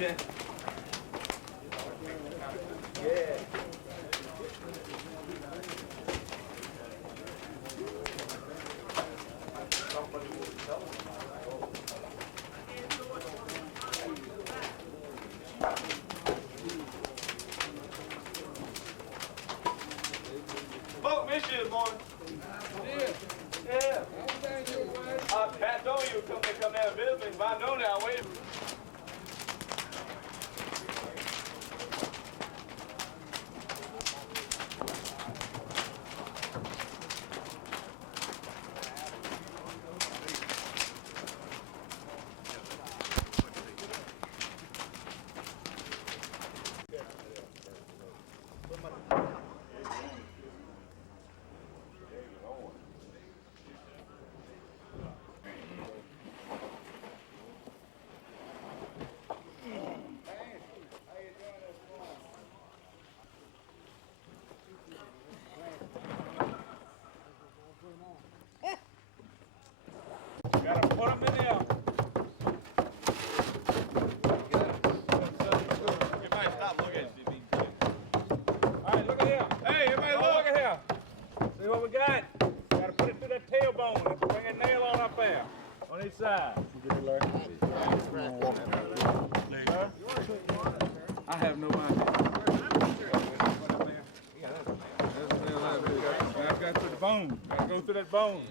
evening. Yeah. Spoke miss you this morning. Yeah. Pat told you to come down and visit me. If I know now, wait. Gotta put them in there. Everybody stop looking. Alright, look at here. Hey, everybody look at here. See what we got? Gotta put it through that tailbone. Let's bring a nail on up there. On each side. I have no idea. I've got to the bone. Gotta go through that bone.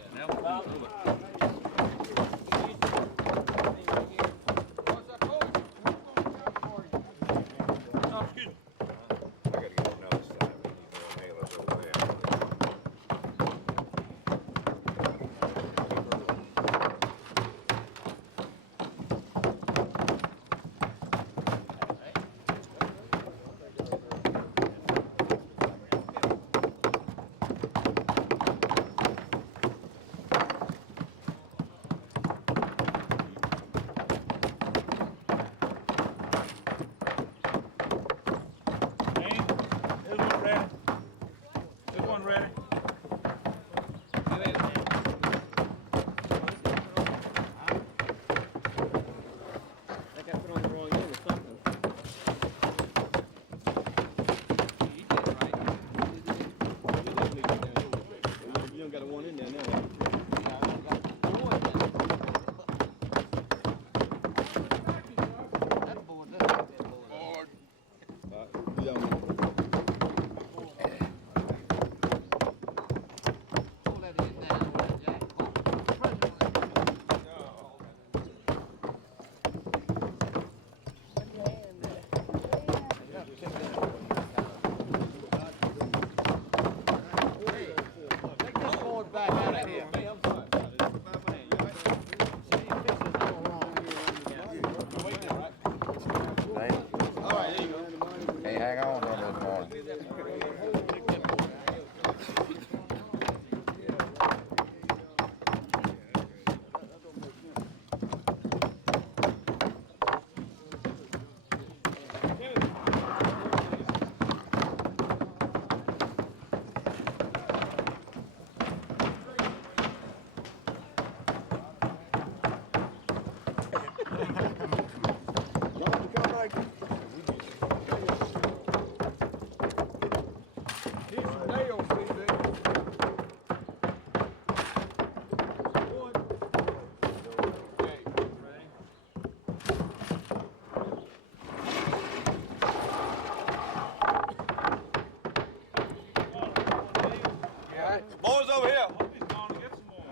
Boys over here. He's going to get some more.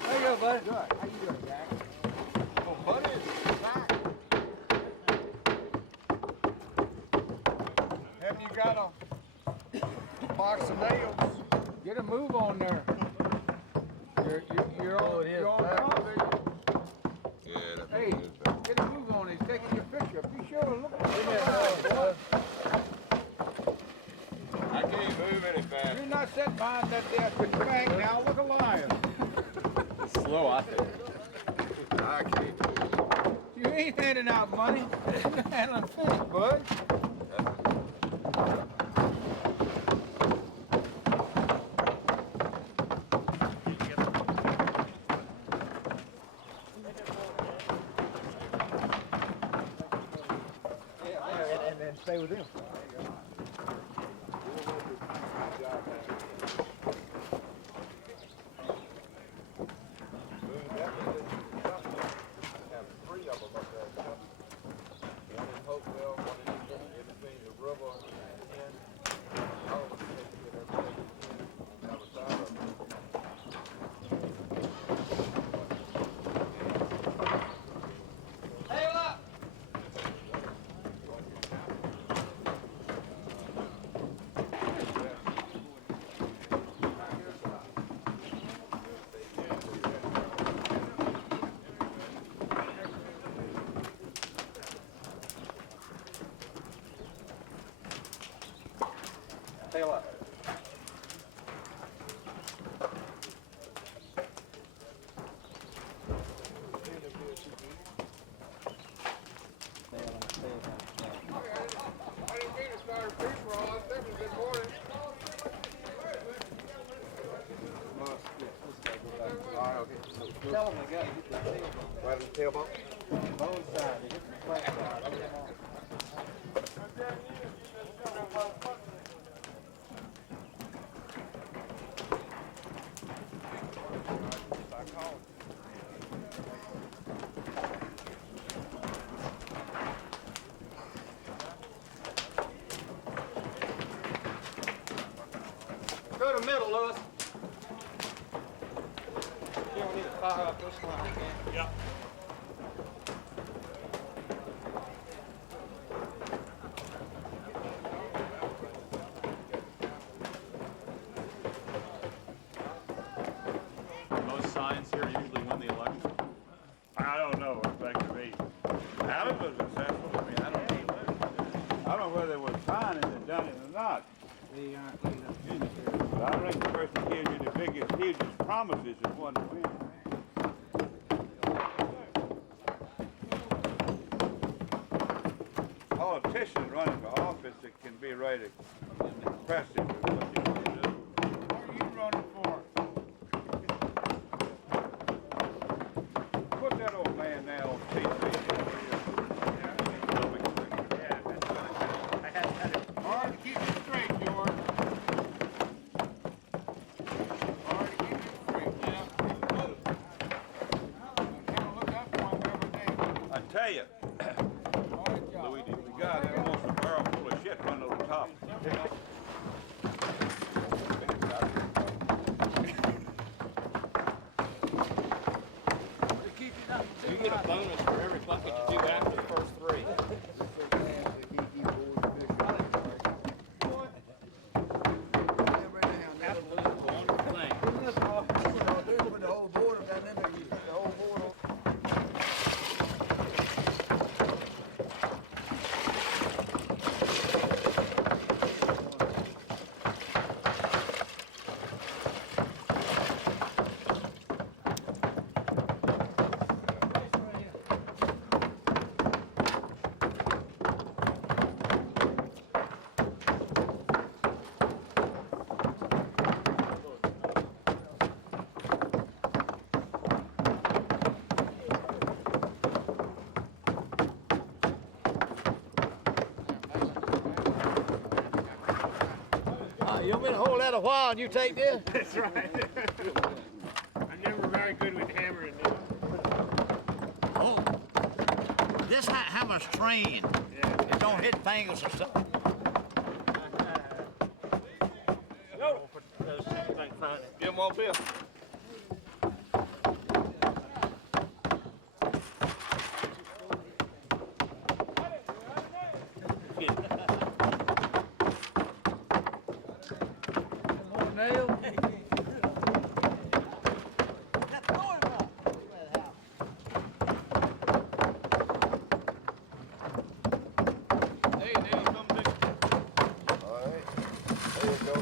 How you doing, buddy? Good. How you doing, Jack? Oh, buddy is back. Haven't you got a box of nails? Get a move on there. You're on top. Yeah, hey, get a move on. He's taking your picture. Be sure to look at it. I can't move any faster. You're not sitting behind that bank now. Look alive. Slow, I think. I can't move. You ain't handing out money. You're handling fish, bud. stay with him. Tail up. I didn't mean to start a free for all. I said it was good morning. Alright, okay. Tell them they got to hit the tailbone. Right on the tailbone? Both sides. They hit the flat side. Go to the middle, Lewis. You don't need to fire up this one again. Yeah. Most signs here usually win the election. I don't know. It's back to me. Allen was successful. I mean, I don't know whether it was fine and they done it or not. But I think the person who gives you the biggest, hugest promises is one to win. Politicians running for office, it can be right impressive with what you want to do. What are you running for? Put that old man there on TV. Hard to keep it straight, George. Hard to keep it straight, yeah. Can't look up one every day. I tell you, Hard job. Louis, the guy that wants a barrel full of shit run over the top. You get a bonus for every bucket you do after the first three. Absolutely wonderful thing. You want me to hold that a while and you take this? That's right. I'm never very good with hammering this. Oh, this hammer's trained. It don't hit fingers or something. Give them one pill. Nail. Hey, Neil, come big. All right. There you go.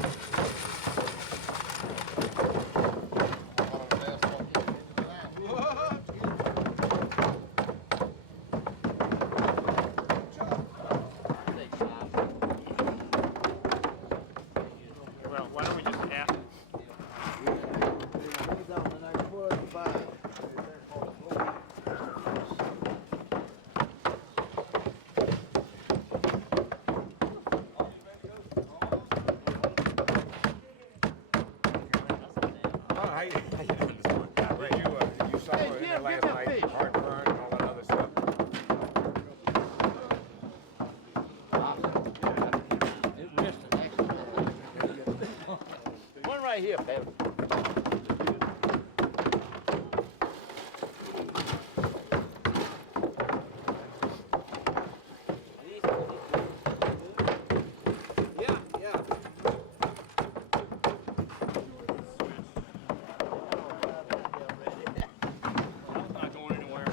like fish. heartburn and all that other stuff. It missed an excellent. One right here, baby. Not going anywhere.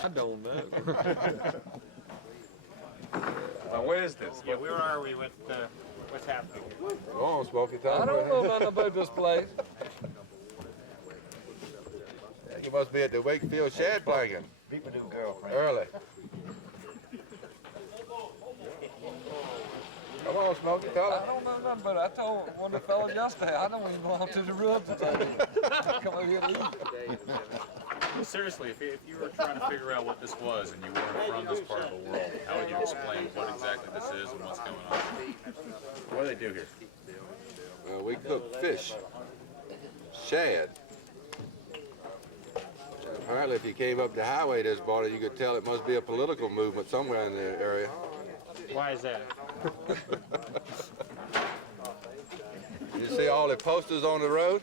I don't know. Now, where is this? Yeah, where are we with what's happening? Go on, Smokey. Tell I them don't know nothing about this place. You must be at the Wakefield Shad Planking. People do girlfriend. Early. Come on, Smokey. Tell I them. don't know nothing about it. I told one of the fellas yesterday, I don't even belong to the rubs today. Come over here to eat. Seriously, if you were trying to figure out what this was and you weren't from this part of the world, how would you explain what exactly this is and what's going on? What do they do here? We cook fish. Shad. Apparently, if you came up the highway this morning, you could tell it must be a political movement somewhere in the area. Why is that? You see all the posters on the road?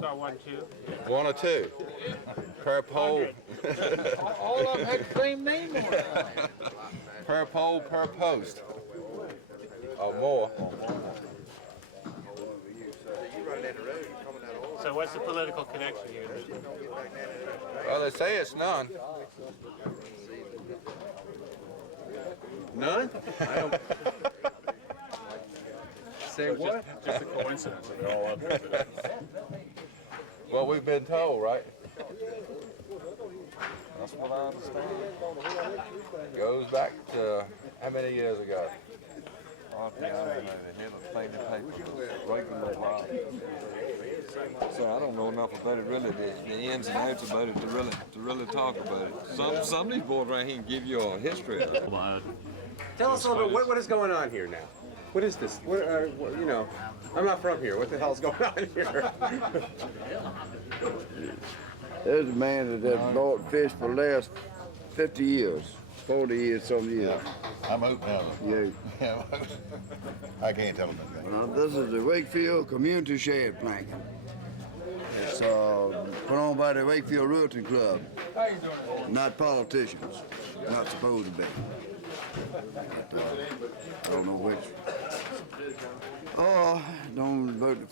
Saw 1, 2. 1 or 2 per pole. All of them had the same name on it. Per pole, per post. Or more. So what's the political connection here? Well, they say it's none. None? I don't. Say what? Just a coincidence that they're all up here today. What we've been told, right? That's what I understand. Goes back to how many years ago? Oh, yeah, I don't know. They never played the paper regular while. So I don't know enough about it really, the ins and outs about it to really talk about it. Some of these boys right here can give you a history of it. Tell us a little bit, what is going on here now? What is this? You know, I'm not from here. What the hell's going on here? There's a man that has bought fish for the last 50 years, 40 years, some years. I'm out now. Yeah. I can't tell them that. This is the Wakefield Community Shad Planking. put on by the Wakefield Realty Club, How you doing? not politicians. Not supposed to be. But, I don't know which. Oh, don't about the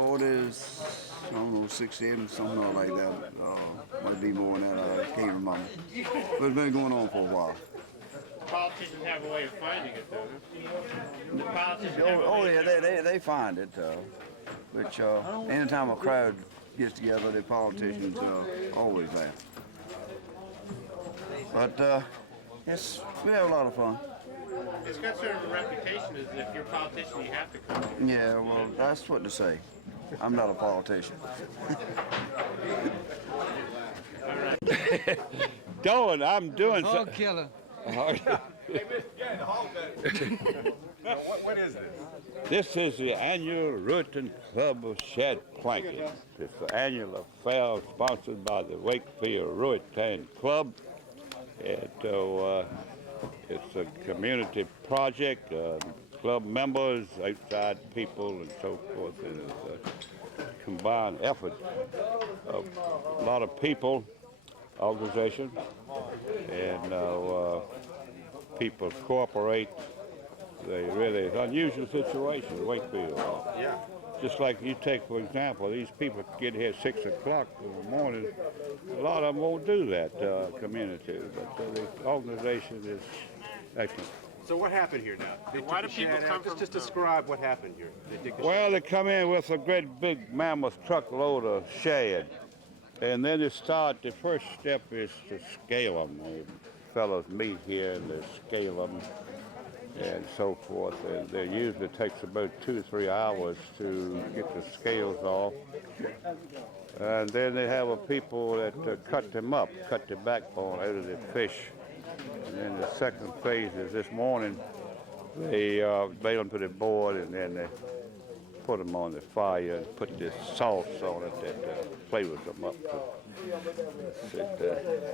40s, I don't know, 67, something like that. Might be more than that, I can't remember. But it's been going on for a while. Politicians have a way of finding it, though. The politicians have a Oh way yeah, they find it. Which anytime a crowd gets together, the politicians always there. But we have a lot of fun. It's got sort of a reputation as if you're a politician, you have to come. Yeah, well, that's what to say. I'm not a politician. Going, I'm doing so. killer. Hey, Mr. Gann, hold that. Now, what is this? This is the annual Rootin' Club of Shad Planking. It's the annual affair sponsored by the Wakefield Rootin' Club. It's a community project, club members, outside people, and so forth. And it's a combined effort of a lot of people, organization, and people cooperate. They really, it's an unusual situation in Wakefield. Yeah. Just like you take, for example, these people get here at 6 o'clock in the morning. A lot of them won't do that, community, but the organization is active. So what happened here now? They Why took do the people shed come out. from- Just describe what happened here. They took the Well, they come in with a great big mammoth truckload of shad, and then they start, the first step is to scale them. Fellows meet here and they scale them and so forth, and it usually takes about 2 or 3 hours to get the scales off. And then they have a people that cut them up, cut the backbone out of the fish. And then the second phase is this morning, they lay them to the board and then they put them on the fire and put this sauce on it that flavors them up.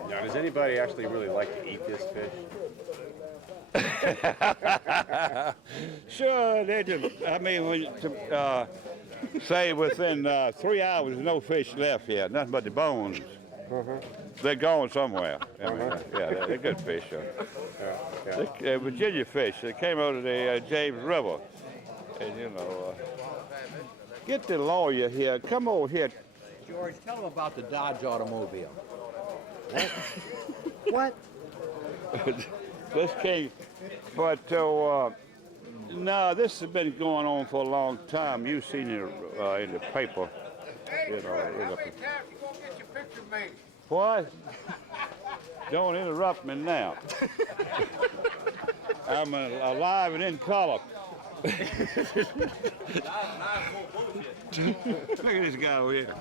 Now, does anybody actually really like to eat this fish? Sure, they just, I mean, when you, say within 3 hours, there's no fish left here, nothing but the bones. They're going somewhere. I mean, yeah, they're good fish. They're Virginia fish. They came out of the James River. And, you know, get the lawyer here. Come over here. George, tell them about the Dodge automobile. What? This came, but no, this has been going on for a long time. You've seen it in the paper. Hey, You know, Fred, in how the- many times you gonna get your picture made? What? Don't interrupt me now. I'm alive and in color. Look at this guy over here.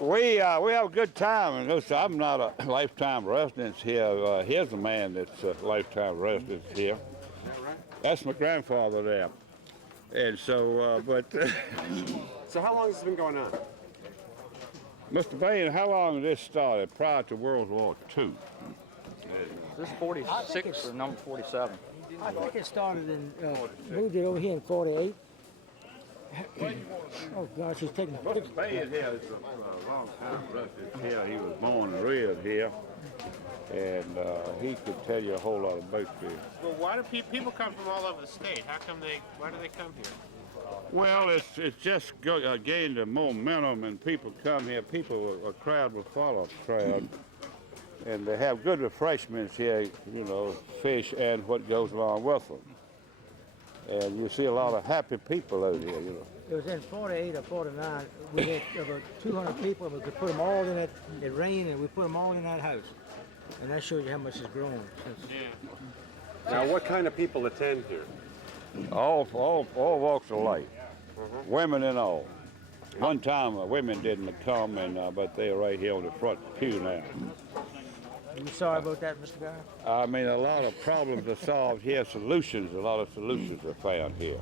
We have a good time, and listen, I'm not a lifetime resident here. Here's a man that's a lifetime resident here. That's my grandfather there. And so, So how long has this been going on? Mr. Bain, how long did this started? Prior to World War II? This is 46 or number 47. I think it started in, moved it over here in 48. Oh gosh, he's taking a picture. Mr. Bain here is a long time resident here. He was born and reared here. And he could tell you a whole lot about this. Well, why do people come from all over the state? Why do they come here? Well, it's just gained the momentum, and people come here. A crowd will follow a crowd, and they have good refreshments here. You know, fish and what goes along with them. And you see a lot of happy people out here. You know. It was in 48 or 49. We had about 200 people. We could put them all in that. It rained, and we put them all in that house. And that shows you how much it's grown since. Yeah. Now, what kind of people attend here? All walks of life, women and all. One time women didn't come, but they're right here on the front pew now. You sorry about that, Mr. Guy? I mean, a lot of problems are solved here. A lot of solutions are found here.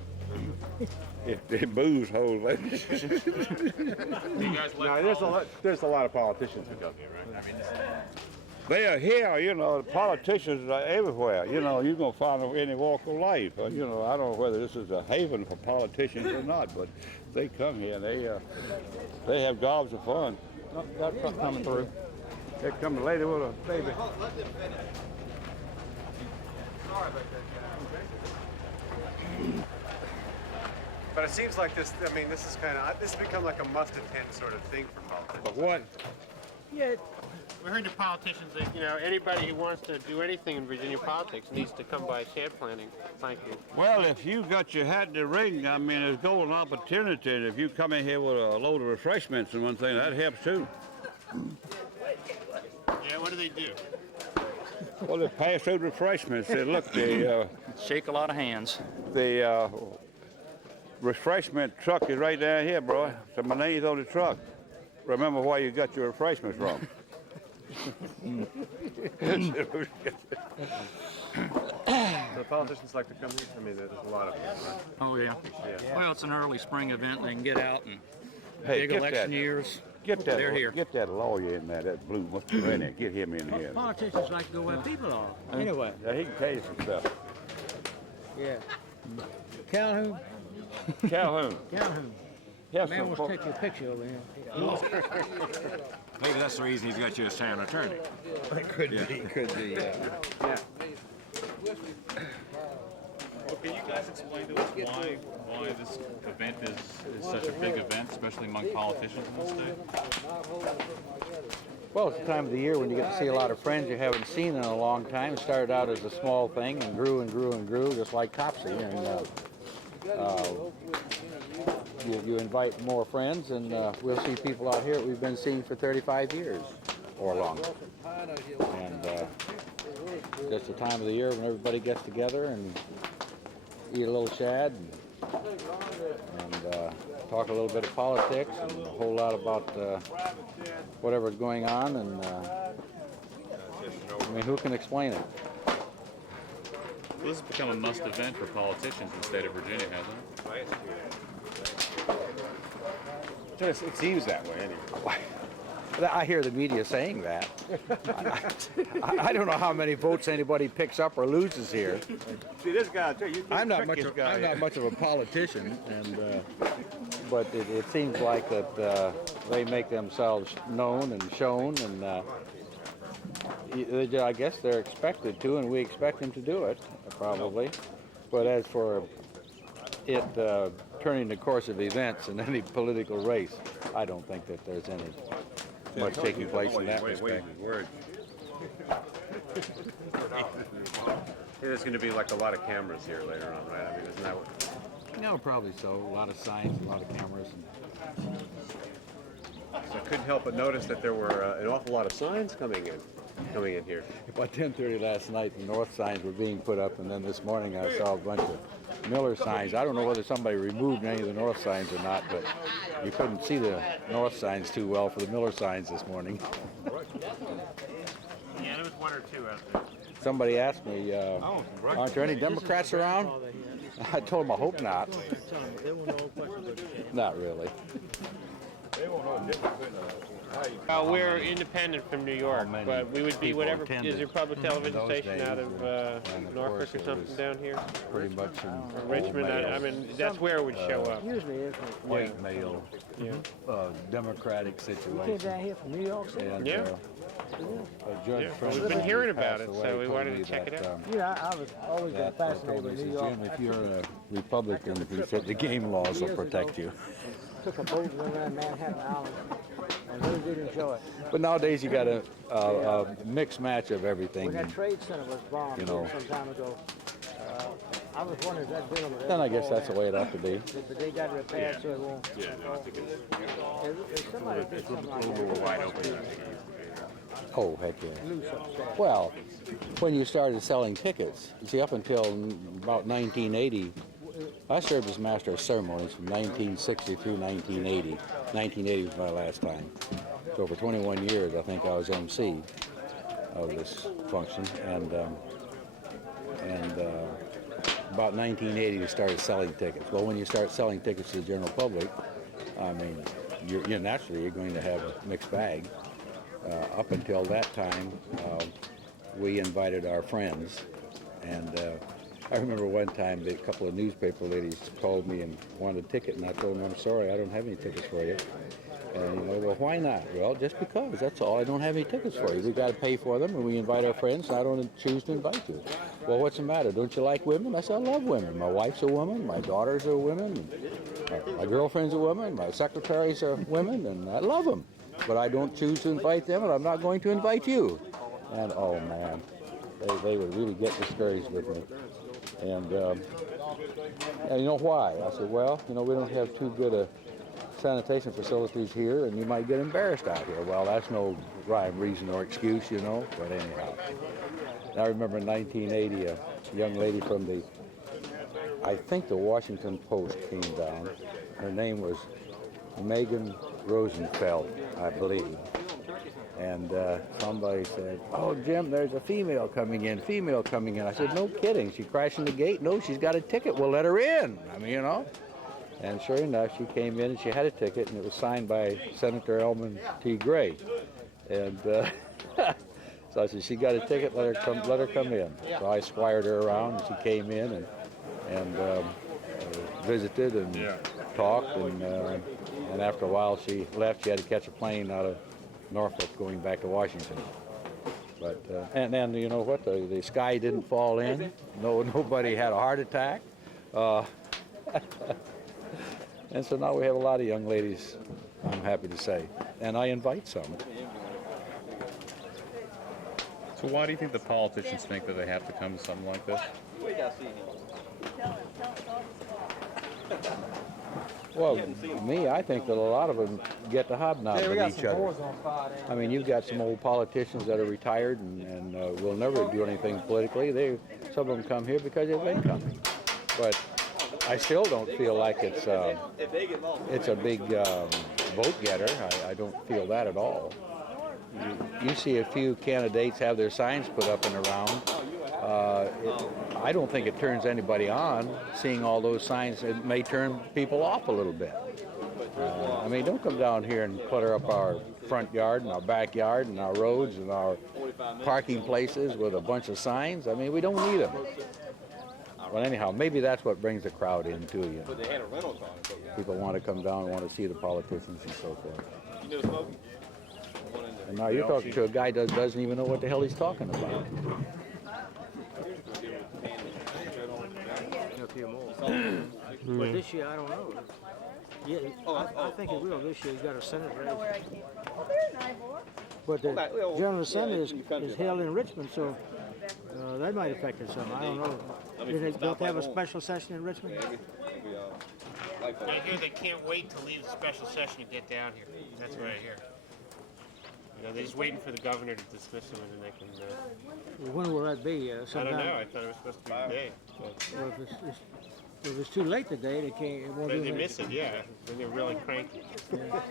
The booze hole. You guys Now, there's a lot of politicians who come here, right? I mean, They are here, you know, the politicians are everywhere. You know, you're going to find them in any walk of life. You know, I don't know whether this is a haven for politicians or not, but They come here and they have gobs of fun. Oh, got a truck coming through. Here come the lady with a baby. But it seems like this, I mean, this is kind of, this has become like a must-attend sort of thing for politics. But what? Yeah. We heard the politicians that, you know, anybody who wants to do anything in Virginia politics needs to come by Shad Planking. Thank you. Well, if you got your hat in the ring, I mean, there's golden opportunity. And if you come in here with a load of refreshments and one thing, that helps too. Yeah, what do they do? Well, they pass through refreshments. They look, the Shake a lot of hands. Refreshment truck is right down here, bro. So my name's on the truck. Remember where you got your refreshments from. The politicians like to come here. I mean, there's a lot of them, right? Oh, yeah. Yeah. Well, it's an early spring event. They can get out and Hey, big get election that. years. Get They're here. that lawyer in there, that blue, what's in there? Get him in here. Politicians like to go where people are. Anyway, Yeah, he can tell you some stuff. yeah. Calhoun, Calhoun. Calhoun. Have Man some wants fo- to take your picture over here. Maybe that's the reason he's got you as town attorney. Could be, Yeah. Well, can you guys explain to us why this event is such a big event, especially among politicians in the state? Well, it's the time of the year when you get to see a lot of friends you haven't seen in a long time. It started out as a small thing and grew and grew and grew, just like Topsy. And you invite more friends, and we'll see people out here that we've been seeing for 35 years or longer. And just the time of the year when everybody gets together and eat a little shad and talk a little bit of politics and a whole lot about whatever's going on. And I mean, who can explain it? Well, this has become a must event for politicians in the state of Virginia, hasn't it? It seems that way, anyway. I hear the media saying that. I don't know how many votes anybody picks up or loses here. See, this guy, too, you I'm not trick much. this guy I'm here. not much of a politician, and but it seems like that they make themselves known and shown, and I guess they're expected to, and we expect them to do it, probably. But as for it turning the course of events in any political race, I don't think that there's any much taking place in that respect. There's going to be like a lot of cameras here later on, right? I mean, isn't that what? No, probably so. A lot of signs, a lot of cameras. So I couldn't help but notice that there were an awful lot of signs coming in here. About 10:30 last night, the north signs were being put up, and then this morning I saw a bunch of Miller signs. I don't know whether somebody removed any of the north signs or not, but you couldn't see the north signs too well for the Miller signs this morning. Yeah, there was one or two out there. Somebody asked me, aren't there any Democrats around? I told them I hope not. Not really. We're independent from New York, but we would be whatever. Is there a public television station out of Norfolk or something down here? Pretty much Or Richmond? I mean, that's where it would show up. Usually, isn't it? white male, Democratic You came situation. down here from New York City? And, Yeah. a judge Yeah, friend we've of been mine hearing who about passed it, away so we told wanted me to check it that, out. Yeah, I was always been that fascinated told me, with he New said, York. Jim, if you're a Republican, he said the game laws will protect you. Took a boat and went around Manhattan Island and really did enjoy it. But nowadays you got a mixed match of everything. When that trade center was bombed You know. some time ago, I was wondering if that building would Then I ever guess fall that's the down. way it ought to be. But they got it repaired so it won't. Yeah, no, I think Somebody did something like that. we're wide open. Oh, heck yeah. Loose upstairs. Well, when you started selling tickets, you see, up until about 1980, I served as master of ceremonies from 1960 through 1980. 1980 was my last time. So for 21 years, I think I was MC of this function, and about 1980, we started selling tickets. Well, when you start selling tickets to the general public, I mean, you're naturally going to have a mixed bag. Up until that time, we invited our friends, and I remember one time a couple of newspaper ladies called me and wanted a ticket, and I told them, I'm sorry, I don't have any tickets for you. And, you know, well, why not? Well, just because, that's all. I don't have any tickets for you. We got to pay for them, and we invite our friends, and I don't choose to invite you. Well, what's the matter? Don't you like women? I said, I love women. My wife's a woman, my daughters are women, my girlfriend's a woman, my secretaries are women, and I love them. But I don't choose to invite them, and I'm not going to invite you. And, oh, man, they would really get discouraged with me. And you know why? I said, well, you know, we don't have too good a sanitation facilities here, and you might get embarrassed out here. Well, that's no rhyme, reason, or excuse, you know, but anyhow. I remember in 1980, a young lady from I think the Washington Post came down. Her name was Megan Rosenfeld, I believe. And somebody said, oh, Jim, there's a female coming in. I said, no kidding. She crashed in the gate? No, she's got a ticket. We'll let her in. I mean, you know. And sure enough, she came in and she had a ticket, and it was signed by Senator Elman T. Gray. And so I said, she got a ticket, let her come in. So I squired her around, and she came in and visited and talked. And after a while, she left. She had to catch a plane out of Norfolk going back to Washington. But and then you know what? The sky didn't fall in. Nobody had a heart attack. And so now we have a lot of young ladies, I'm happy to say, and I invite some. So why do you think the politicians think that they have to come to something like this? Well, me, I think that a lot of them get to hobnob with each other. I mean, you've got some old politicians that are retired and will never do anything politically. Some of them come here because they've been coming. But I still don't feel like it's a big vote getter. I don't feel that at all. You see a few candidates have their signs put up and around. I don't think it turns anybody on. Seeing all those signs, it may turn people off a little bit. I mean, don't come down here and clutter up our front yard and our backyard and our roads and our parking places with a bunch of signs. I mean, we don't need them. Well, anyhow, maybe that's what brings the crowd in too. You know. People want to come down and want to see the politicians and so forth. And now you're talking to a guy that doesn't even know what the hell he's talking about. But this year, I don't know. Yeah, I think it will this year. He's got a Senate race. But the General Assembly is held in Richmond, so that might affect it some. I don't know. Don't they have a special session in Richmond? I hear they can't wait to leave the special session and get down here. That's what I hear. You know, they're just waiting for the governor to dismiss them, and then they can... When will that be? I don't know. I thought it was supposed to be today. Well, if it's too late today, they can't... It won't They miss it, yeah. Then they're really cranky. We've got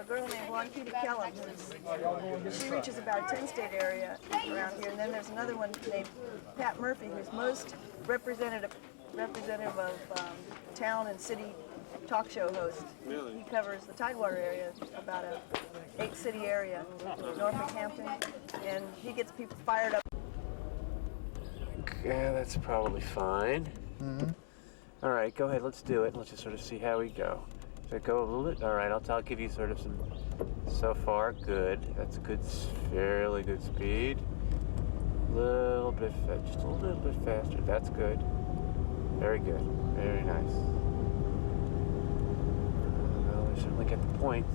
a girl named Juanita Kellum. She reaches about a 10-state area around here, and then there's another one named Pat Murphy, who's most representative of town and city talk show host. Really? He covers the Tidewater area, about a 8-city area, Norfolk, Hampton, and he gets people fired up. Yeah, that's probably fine. All right, go ahead, let's do it. Let's just sort of see how we go. Should I go a little bit? All right, I'll give you sort of some, so far, good. That's a good, fairly good speed. Little bit, just a little bit faster. That's good. Very good, very nice. Well, we certainly get the point.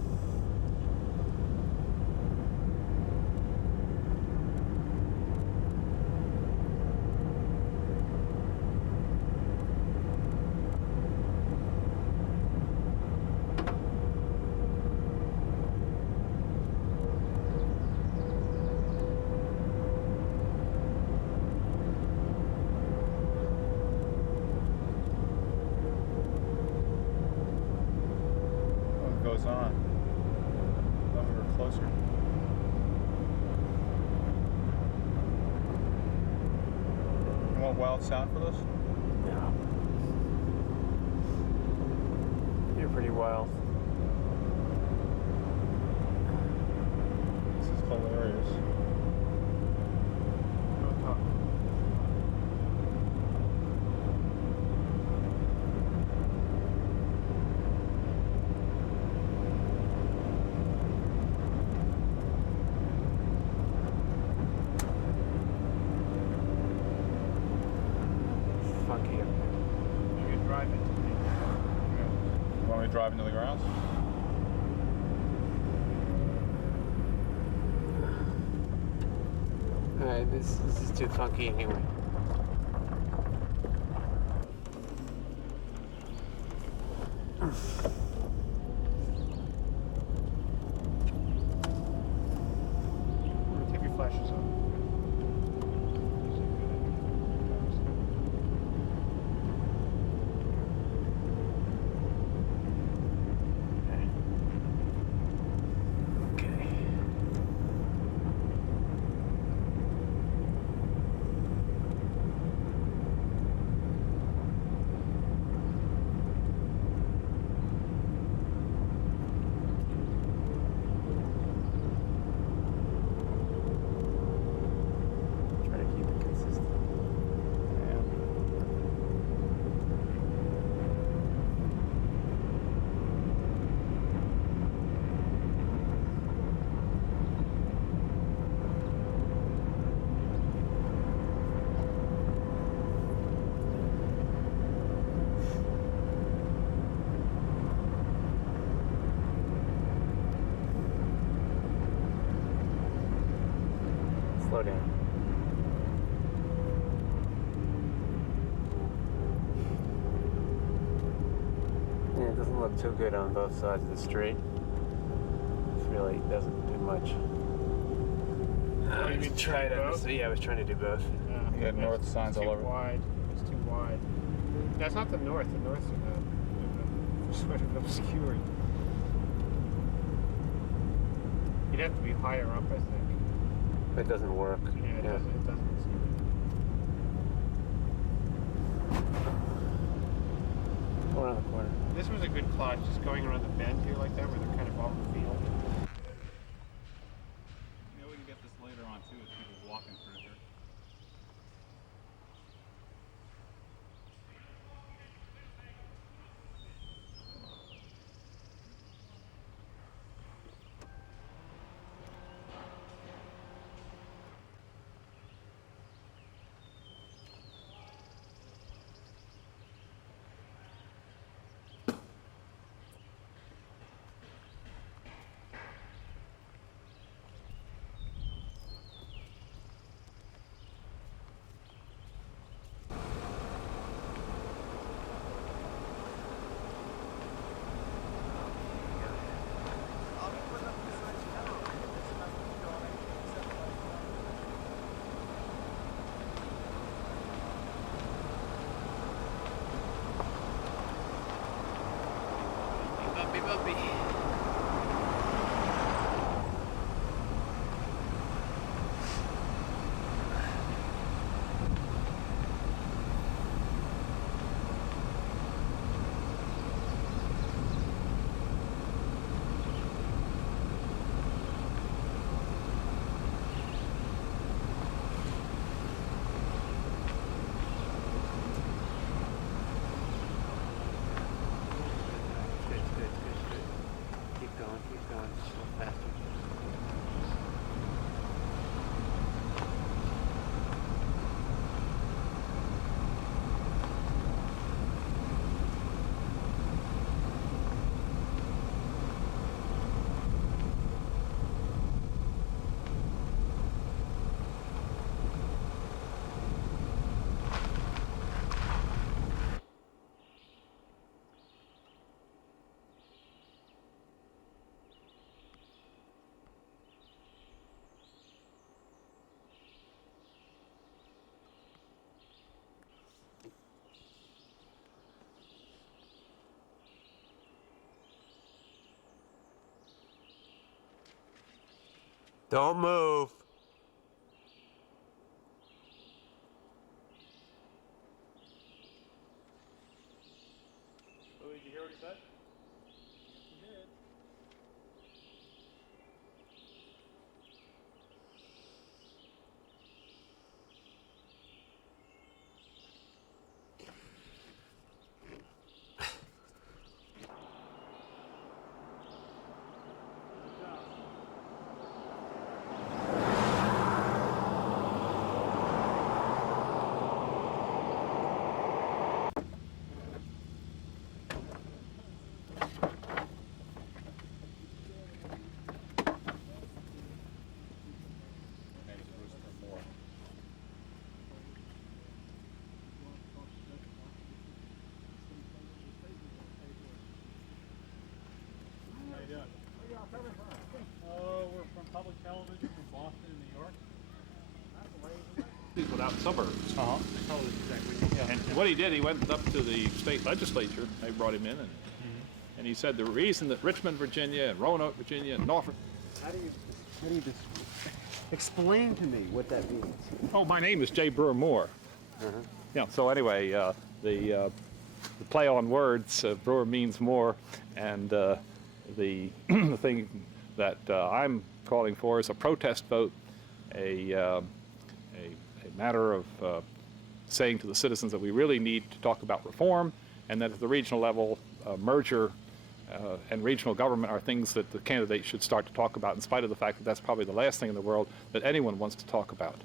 On. When we were closer. You want wild sound for this? Yeah. You're pretty wild. This is hilarious. drive into the grounds? Alright, this is too funky anyway. Keep your flashes on. Try to keep it consistent. Slow down. Yeah, it doesn't look too good on both sides of the street. It really doesn't do much. I tried it. So yeah, I was trying to do both. You got north signs all over. Wide. It's too wide. That's not the north. The north's sort of obscured. You'd have to be higher up, I think. It doesn't work. Yeah, it doesn't. It doesn't. Go around the corner. This was a good plot, just going around the bend here like that, where they're kind of all in the field. Yeah, we can get this later on too, as people walking through here. Bumpy. Keep going, just a little faster. Don't move. Oh, did you hear what he said? We're from public television from Boston and New York. Without suburbs. And what he did, he went up to the state legislature. They brought him in, and he said the reason that Richmond, Virginia, and Roanoke, Virginia, and Norfolk. How do you just explain to me what that means? Oh, my name is J. Brewer Moore. Yeah. So anyway, the play on words, Brewer means more, and the the thing that I'm calling for is a protest vote, a matter of saying to the citizens that we really need to talk about reform, and that at the regional level, merger and regional government are things that the candidates should start to talk about, in spite of the fact that that's probably the last thing in the world that anyone wants to talk about.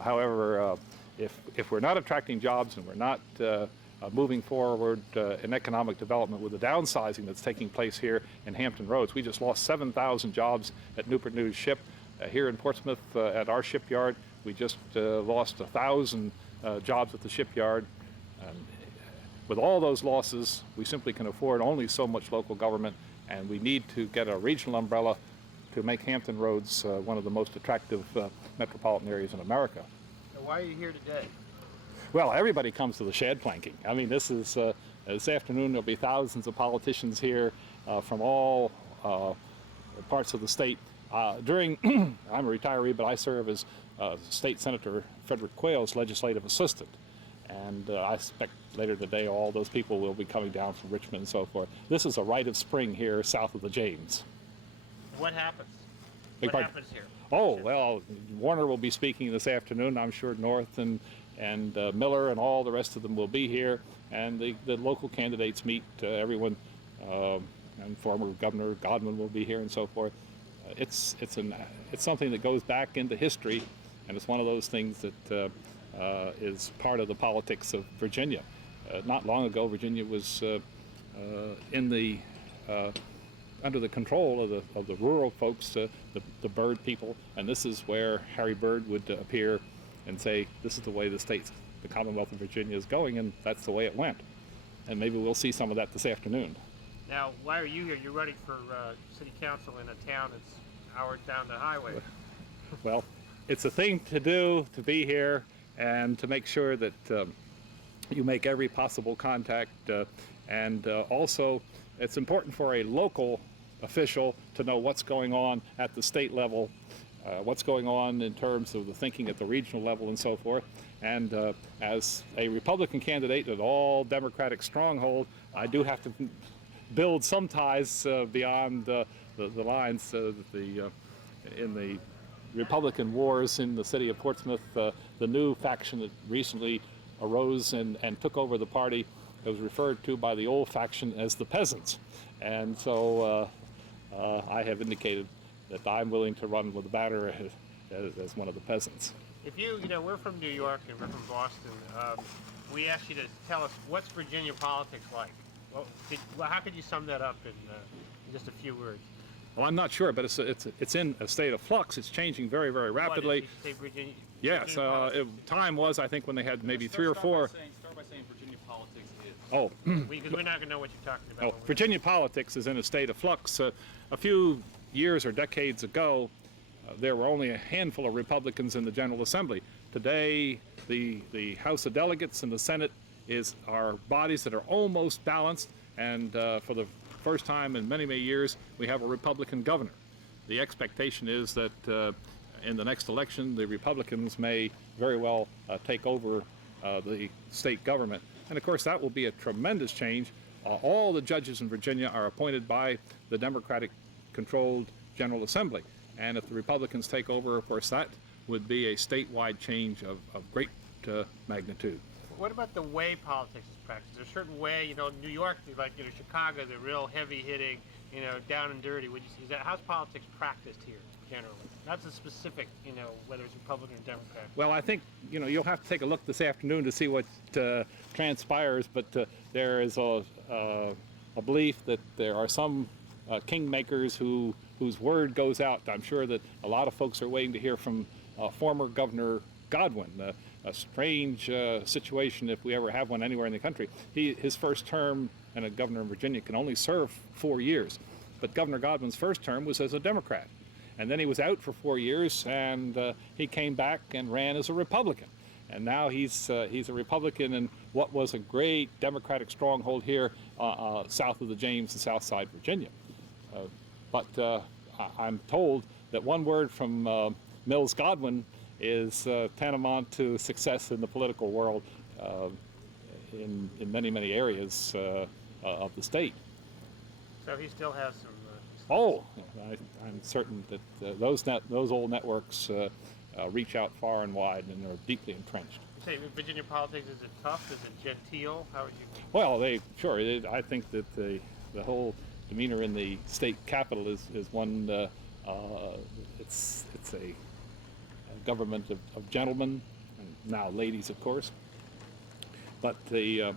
However, if we're not attracting jobs and we're not moving forward in economic development with the downsizing that's taking place here in Hampton Roads, we just lost 7,000 jobs at Newport News Ship. Here in Portsmouth at our shipyard, we just lost 1,000 jobs at the shipyard. With all those losses, we simply can afford only so much local government, and we need to get a regional umbrella to make Hampton Roads one of the most attractive metropolitan areas in America. So why are you here today? Well, everybody comes to the Shad Planking. I mean, this is this afternoon there'll be thousands of politicians here from all parts of the state. I'm a retiree, but I serve as State Senator Frederick Quayle's legislative assistant. And I expect later today all those people will be coming down from Richmond and so forth. This is a rite of spring here south of the James. What happens? What happens here? Oh, well, Warner will be speaking this afternoon. I'm sure North and Miller and all the rest of them will be here. And the local candidates meet, everyone, and former Governor Godwin will be here and so forth. It's something that goes back into history, and it's one of those things that is part of the politics of Virginia. Not long ago, Virginia was under the control of the rural folks, the Byrd people, and this is where Harry Byrd would appear and say, this is the way the Commonwealth of Virginia is going, and that's the way it went. And maybe we'll see some of that this afternoon. Now, why are you here? You're running for city council in a town that's hours down the highway. Well, it's a thing to do, to be here, and to make sure that you make every possible contact. And also, it's important for a local official to know what's going on at the state level, what's going on in terms of the thinking at the regional level and so forth. And as a Republican candidate at all Democratic stronghold, I do have to build some ties beyond the lines in the Republican wars in the city of Portsmouth. The new faction that recently arose and took over the party was referred to by the old faction as the peasants. And so I have indicated that I'm willing to run with the banner as one of the peasants. If you know, we're from New York and we're from Boston. We asked you to tell us what's Virginia politics like. Well, how could you sum that up in just a few words? Well, I'm not sure, but it's in a state of flux. It's changing very, very rapidly. What, did you say Virginia? Yes, time was, I think, when they had maybe three or four. Start by saying Virginia politics is. Oh, because we're not going to know what you're talking about. Oh, Virginia politics is in a state of flux. A few years or decades ago, there were only a handful of Republicans in the General Assembly. Today, the House of Delegates and the Senate are bodies that are almost balanced, and for the first time in many, many years, we have a Republican governor. The expectation is that in the next election, the Republicans may very well take over the state government. And of course, that will be a tremendous change. All the judges in Virginia are appointed by the Democratic-controlled General Assembly. And if the Republicans take over, of course, that would be a statewide change of great magnitude. What about the way politics is practiced? There's a certain way, you know, New York, like, you know, Chicago, they're real heavy-hitting, you know, down and dirty. How's politics practiced here, generally? Not the specific, you know, whether it's Republican or Democrat. Well, I think, you know, you'll have to take a look this afternoon to see what transpires, but there is a belief that there are some kingmakers whose word goes out. I'm sure that a lot of folks are waiting to hear from former Governor Godwin. A strange situation if we ever have one anywhere in the country. His first term and a governor in Virginia can only serve 4 years. but Governor Godwin's first term was as a Democrat. And then he was out for 4 years, and he came back and ran as a Republican. And now he's a Republican in what was a great Democratic stronghold here south of the James in Southside Virginia. But I'm told that one word from Mills Godwin is tantamount to success in the political world in many, many areas of the state. So he still has some... Oh, I'm certain that those old networks reach out far and wide and are deeply entrenched. You say Virginia politics, is it tough? Is it genteel? How would you... Well, I think that the whole demeanor in the state capitol is one, it's a government of gentlemen, and now ladies, of course. But there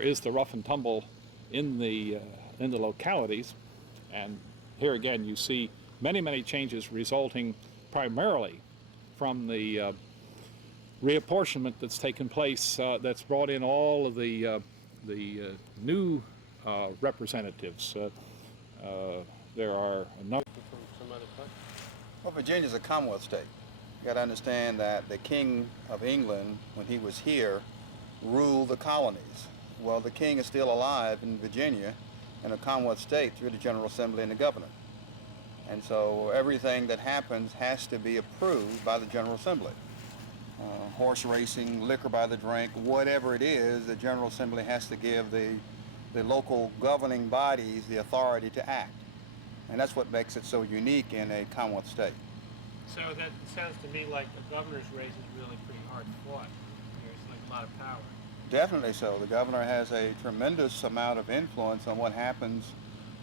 is the rough and tumble in the localities, and here again you see many, many changes resulting primarily from the reapportionment that's taken place, that's brought in all of the new representatives. There are a number From some other place? Well, Virginia's a Commonwealth state. You got to understand that the King of England, when he was here, ruled the colonies. Well, the king is still alive in Virginia in a Commonwealth state through the General Assembly and the governor. And so everything that happens has to be approved by the General Assembly. Horse racing, liquor by the drink, whatever it is, the General Assembly has to give the local governing bodies the authority to act. And that's what makes it so unique in a Commonwealth state. So that sounds to me like the governor's race is really pretty hard fought. There's like a lot of power. Definitely so. The governor has a tremendous amount of influence on what happens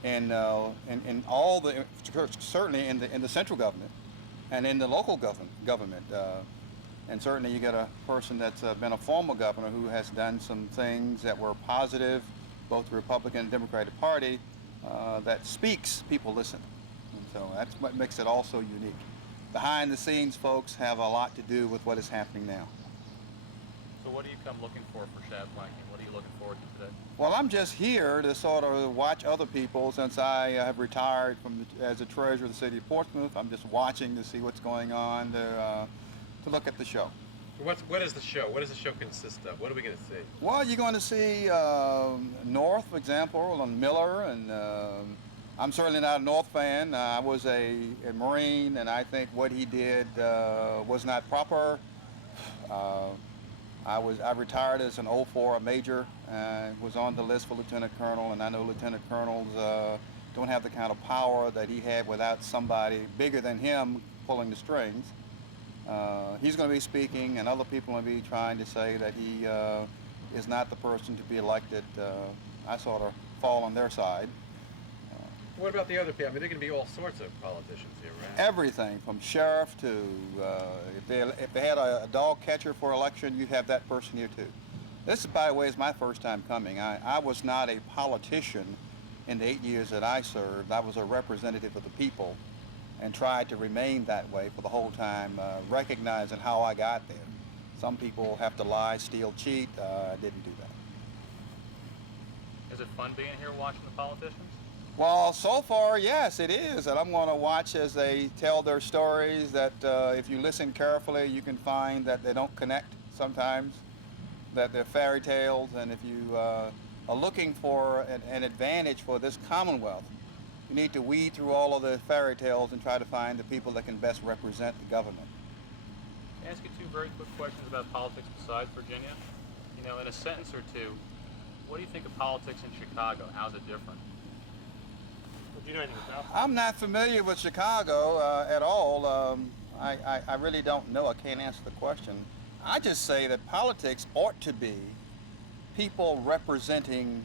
in all the, certainly in the central government and in the local government. And certainly you get a person that's been a former governor who has done some things that were positive, both the Republican and Democratic Party, that speaks, people listen. And so that's what makes it also unique. Behind the scenes folks have a lot to do with what is happening now. So what do you come looking for Shad Planking? What are you looking forward to today? Well, I'm just here to sort of watch other people since I have retired as a treasurer of the city of Portsmouth. I'm just watching to see what's going on, to look at the show. What is the show? What does the show consist of? What are we going to see? Well, you're going to see North, for example, on Miller, and I'm certainly not a North fan. I was a Marine, and I think what he did was not proper. I retired as an 04, a major, was on the list for lieutenant colonel, and I know lieutenant colonels don't have the kind of power that he had without somebody bigger than him pulling the strings. He's going to be speaking, and other people are going to be trying to say that he is not the person to be elected. I sort of fall on their side. What about the other people? I mean, there are going to be all sorts of politicians here, right? Everything from sheriff to if they had a dog catcher for election, you'd have that person here too. This, by the way, is my first time coming. I was not a politician in the 8 years that I served. I was a representative of the people and tried to remain that way for the whole time, recognizing how I got there. Some people have to lie, steal, cheat. I didn't do that. Is it fun being here watching the politicians? Well, so far, yes, it is. And I'm going to watch as they tell their stories that if you listen carefully, you can find that they don't connect sometimes, that they're fairy tales. And if you are looking for an advantage for this Commonwealth, you need to weed through all of the fairy tales and try to find the people that can best represent the government. Can I ask you two very quick questions about politics besides Virginia? You know, in a sentence or two, what do you think of politics in Chicago? How's it different? Do you know anything about that? I'm not familiar with Chicago at all. I really don't know. I can't answer the question. I just say that politics ought to be people representing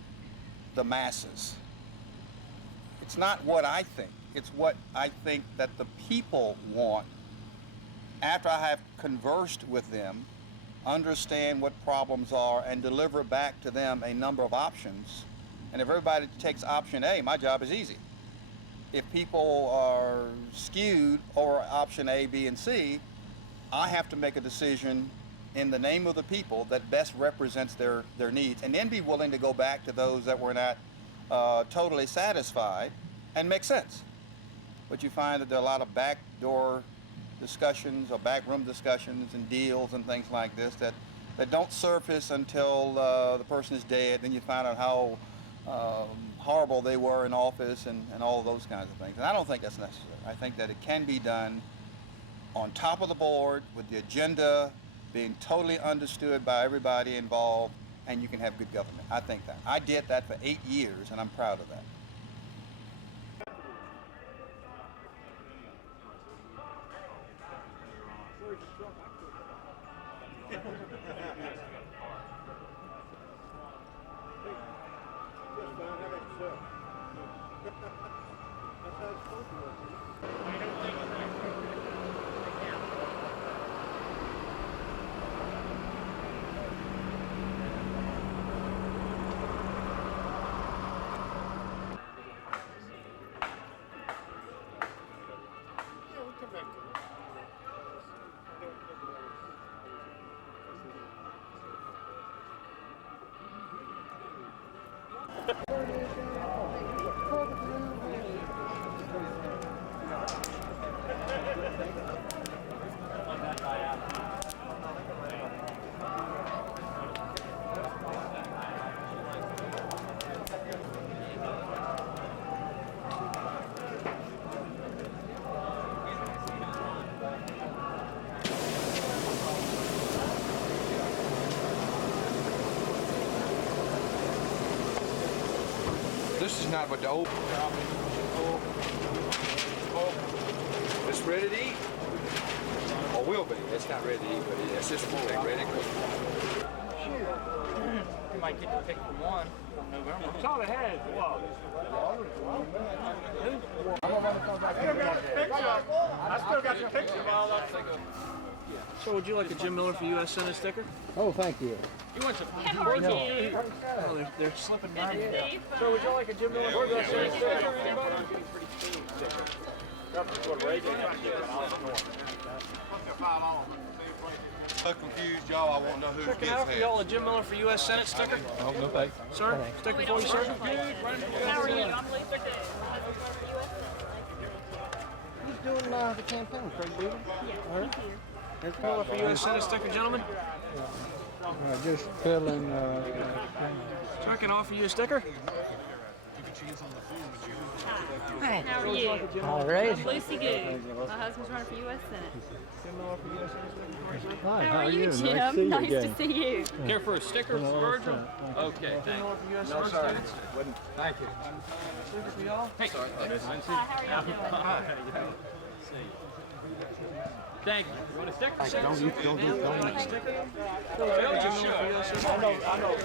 the masses. It's not what I think. It's what I think that the people want. After I have conversed with them, understand what problems are, and deliver back to them a number of options. And if everybody takes option A, my job is easy. If people are skewed over option A, B, and C, I have to make a decision in the name of the people that best represents their needs, and then be willing to go back to those that were not totally satisfied and make sense. But you find that there are a lot of backdoor discussions or backroom discussions and deals and things like this that don't surface until the person is dead. Then you find out how horrible they were in office and all of those kinds of things. And I don't think that's necessary. I think that it can be done on top of the board with the agenda being totally understood by everybody involved, and you can have good government. I think that. I did that for 8 years, and I'm proud of that. This is not what the old. It's ready to eat. Or will be. It's not ready to eat, but it's just full. Ready to cook. You might get to pick from one from November. That's all it has. Wow. I still got your picture. So would you like a Jim Miller for U.S. Senate sticker? Oh, thank you. You want some? Oh, they're slipping by me. So would you like a Jim Miller for U.S. Senate sticker? That's what Reagan So confused, y'all. I won't know who Sir, can I offer y'all a Jim Miller for U.S. Senate sticker? Oh, no thanks. Sir, sticker for you, sir. How are you? Who's doing the campaign, Craig Beaver? Yeah, thank you. Jim Miller for U.S. Senate sticker, gentlemen. Just filling. So I can offer you a sticker. Hi. How are you? All right. I'm Lucy Goo. My husband's running for U.S. Senate. Jim Miller for U.S. Senate sticker. Hi, How are you, Jim? Nice to see you. Care for a sticker, Virgil? Okay, thanks. No, sorry. Thank you. Sticker for y'all? Hey, sorry. Hi, how are you doing? Hi. Thank you. You want a sticker? Don't Sticker? do. Jim Miller for U.S. Senate. I know. Would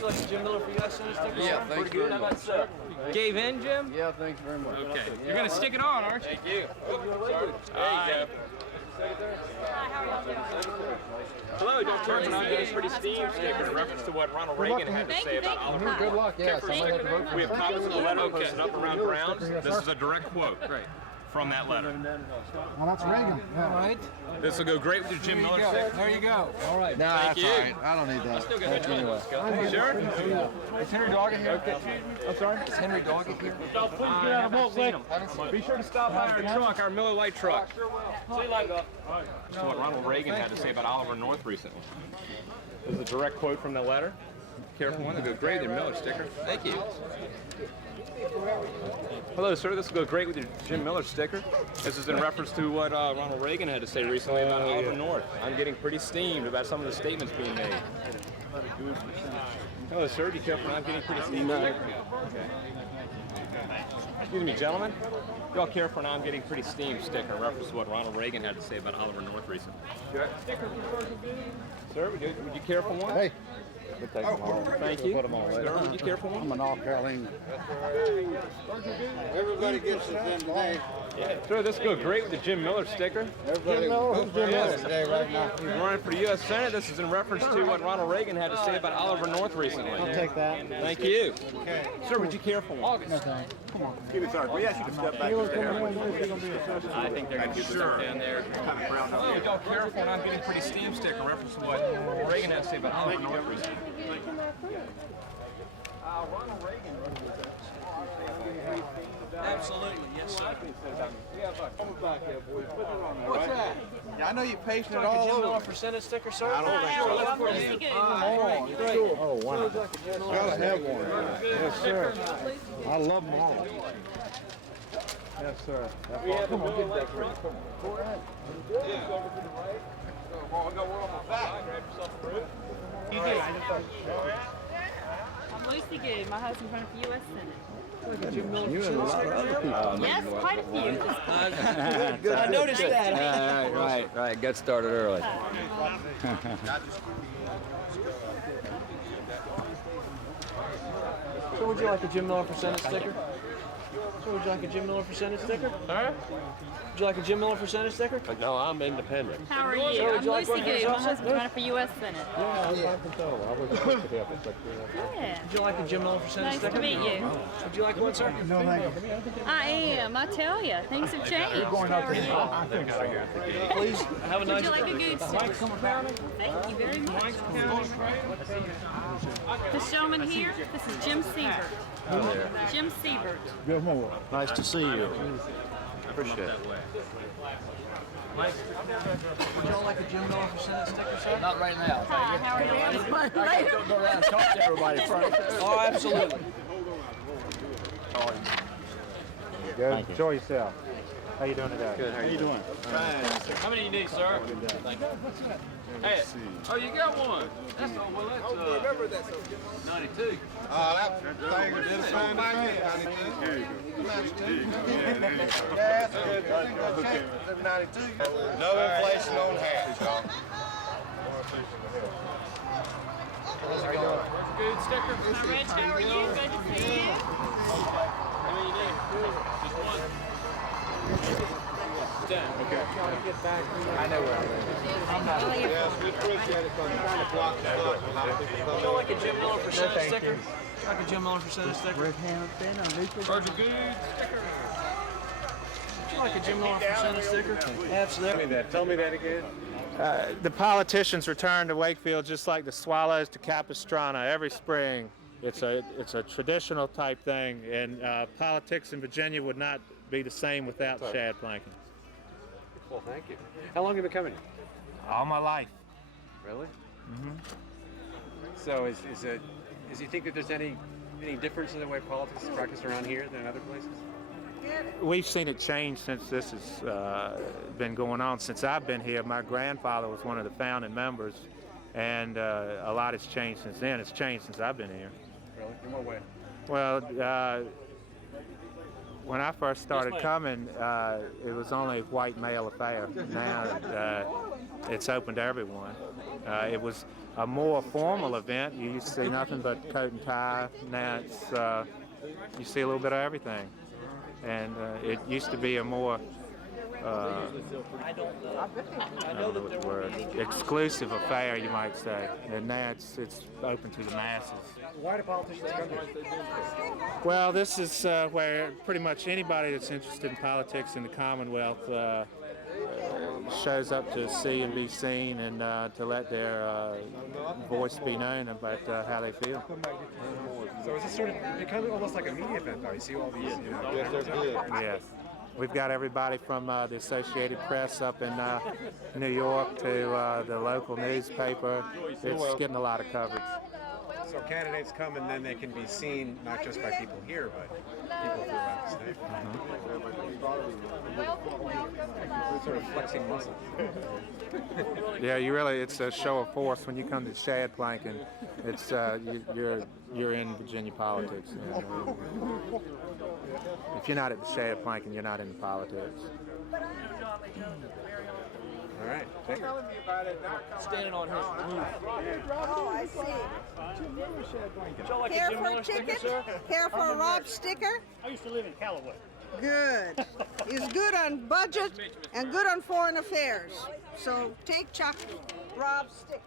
you like a Jim Miller for U.S. Senate sticker? Yeah, sir? thanks Pretty good. very How about so? Gave in, Jim? Yeah, thanks very much. Okay. You're going to stick it on, aren't you? Thank you. There you go. Hi, how are you doing? Hello, don't turn on this pretty Steve sticker in reference to what Ronald Reagan had to say about Oliver. Good luck. Yeah. We have copies of the letter posted up around grounds. This is a direct quote from that letter. Well, that's Reagan. All right. This will go great with your Jim Miller sticker. There you go. All right. No, Thank that's you. all right. I don't need I that. still got the anyway. Sure? Is Henry Doggett here? I'm sorry? Is Henry Doggett here? I haven't seen him. Be sure to stop by our truck, our Miller Lite truck. See you later. That's what Ronald Reagan had to say about Oliver North recently. This is a direct quote from the letter. Careful one, it'll go great with your Miller sticker. Thank you. Hello, sir. This will go great with your Jim Miller sticker. This is in reference to what Ronald Reagan had to say recently about Oliver North. I'm getting pretty steamed about some of the statements being made. Hello, sir. Be careful. I'm getting pretty steamed. Okay. Excuse me, gentlemen. Y'all careful now. I'm getting pretty steamed sticker in reference to what Ronald Reagan had to say about Oliver North recently. Sir, would you care for one? Hey. We'll take them all. Thank you. Put them all later. Sir, would you care for one? I'm a North Carolina. Everybody gets it in today. Sir, this will go great with the Jim Miller sticker. Everybody who's Jim Miller today right now. He's running for the U.S. Senate. This is in reference to what Ronald Reagan had to say about Oliver North recently. I'll take that. Thank you. Sir, would you care for one? No, thanks. Come on. Excuse me, sorry. We ask you to step back just there. I think they're going to get stuff down there. Oh, y'all careful, and I'm getting pretty steam sticker in reference to what Reagan had to say about Oliver North recently. Ronald Reagan wrote that. Absolutely, yes, sir. What's that? Yeah, I know you're pasting it all Jim Miller over. percentage sticker, sir? I don't think so. Oh, wow. Gotta have one. Yes, sir. I love them all. Yes, sir. Come on, get that ready. Come on. You do. I'm Lucy Good. My husband's running for U.S. Senate. You and a lot of other people. Yes, quite a few. Good. I noticed that. Right. Got started early. So would you like a Jim Miller percentage sticker? So would you like a Jim Miller percentage sticker? Huh? Would you like a Jim Miller percentage sticker? No, I'm independent. How are you? Sir, would I'm you like Lucy one for Good. My yourself, sir? husband's running for U.S. Senate. Yeah, I can tell. I was supposed to help us, but Yeah. Would you like a Jim Miller percentage Nice sticker? to meet you. Would you like one, sir? No, thank you. I am. I tell you, things have changed. How are you? Please have a Would nice you like a good sticker? Thank you very much. The showman here, this is Jim Siebert. Jim Siebert. Good morning. Nice to see you. Appreciate it. Would y'all like a Jim Miller percentage sticker, sir? Not right now. Hi, how are you? Don't go around and talk to everybody first. Oh, absolutely. Good. Enjoy yourself. How you doing today? Good. How you doing? How many you need, sir? Thank you. Hey, oh, you got one. That's well, that's 92. That thing did a fine by me. There you go. Yeah, that's good. That's in good shape. 92. No inflation on hats, y'all. Good sticker. Hi, Rich, how are you? Good to see you. How many you need? Just one. 10. I know where I live. Yes, we appreciate it because we're trying to block the block. Would you like a Jim Miller percentage sticker? Like a Jim Miller percentage sticker? Virgin Good sticker. Would you like a Jim Miller percentage sticker? Absolutely. Tell me that again. The politicians return to Wakefield just like the swallows to Capistrano every spring. It's a traditional type thing, and politics in Virginia would not be the same without Shad Planking. Well, thank you. How long have you been coming? All my life. Really? Mm-hmm. So does you think that there's any difference in the way politics is practiced around here than in other places? We've seen it change since this has been going on. Since I've been here, my grandfather was one of the founding members, and a lot has changed since then. It's changed since I've been here. Really? In what way? Well, when I first started coming, it was only a white male affair. Now it's open to everyone. It was a more formal event. You used to see nothing but coat and tie. Now it's you see a little bit of everything. And it used to be a more exclusive affair, you might say, and now it's open to the masses. Why do politicians come here? Well, this is where pretty much anybody that's interested in politics in the Commonwealth shows up to see and be seen, and to let their voice be known about how they feel. So is this sort of becoming almost like a media event, though? You see all these, Yes, they're good. Yes. We've got everybody from the Associated Press up in New York to the local newspaper. It's getting a lot of coverage. So candidates come and then they can be seen not just by people here, but people throughout the state. Sort of flexing muscle. Yeah, it's a show of force when you come to Shad Planking. It's you're in Virginia politics. If you're not at the Shad Planking, you're not in the politics. All right. Standing on his roof. Oh, I see. Would y'all like a Care Jim for Miller a sticker, ticket? sir? Care for a Rob sticker? I used to live in Callaway. Good. He's good on budget and good on foreign affairs. So take Chuck Rob's sticker.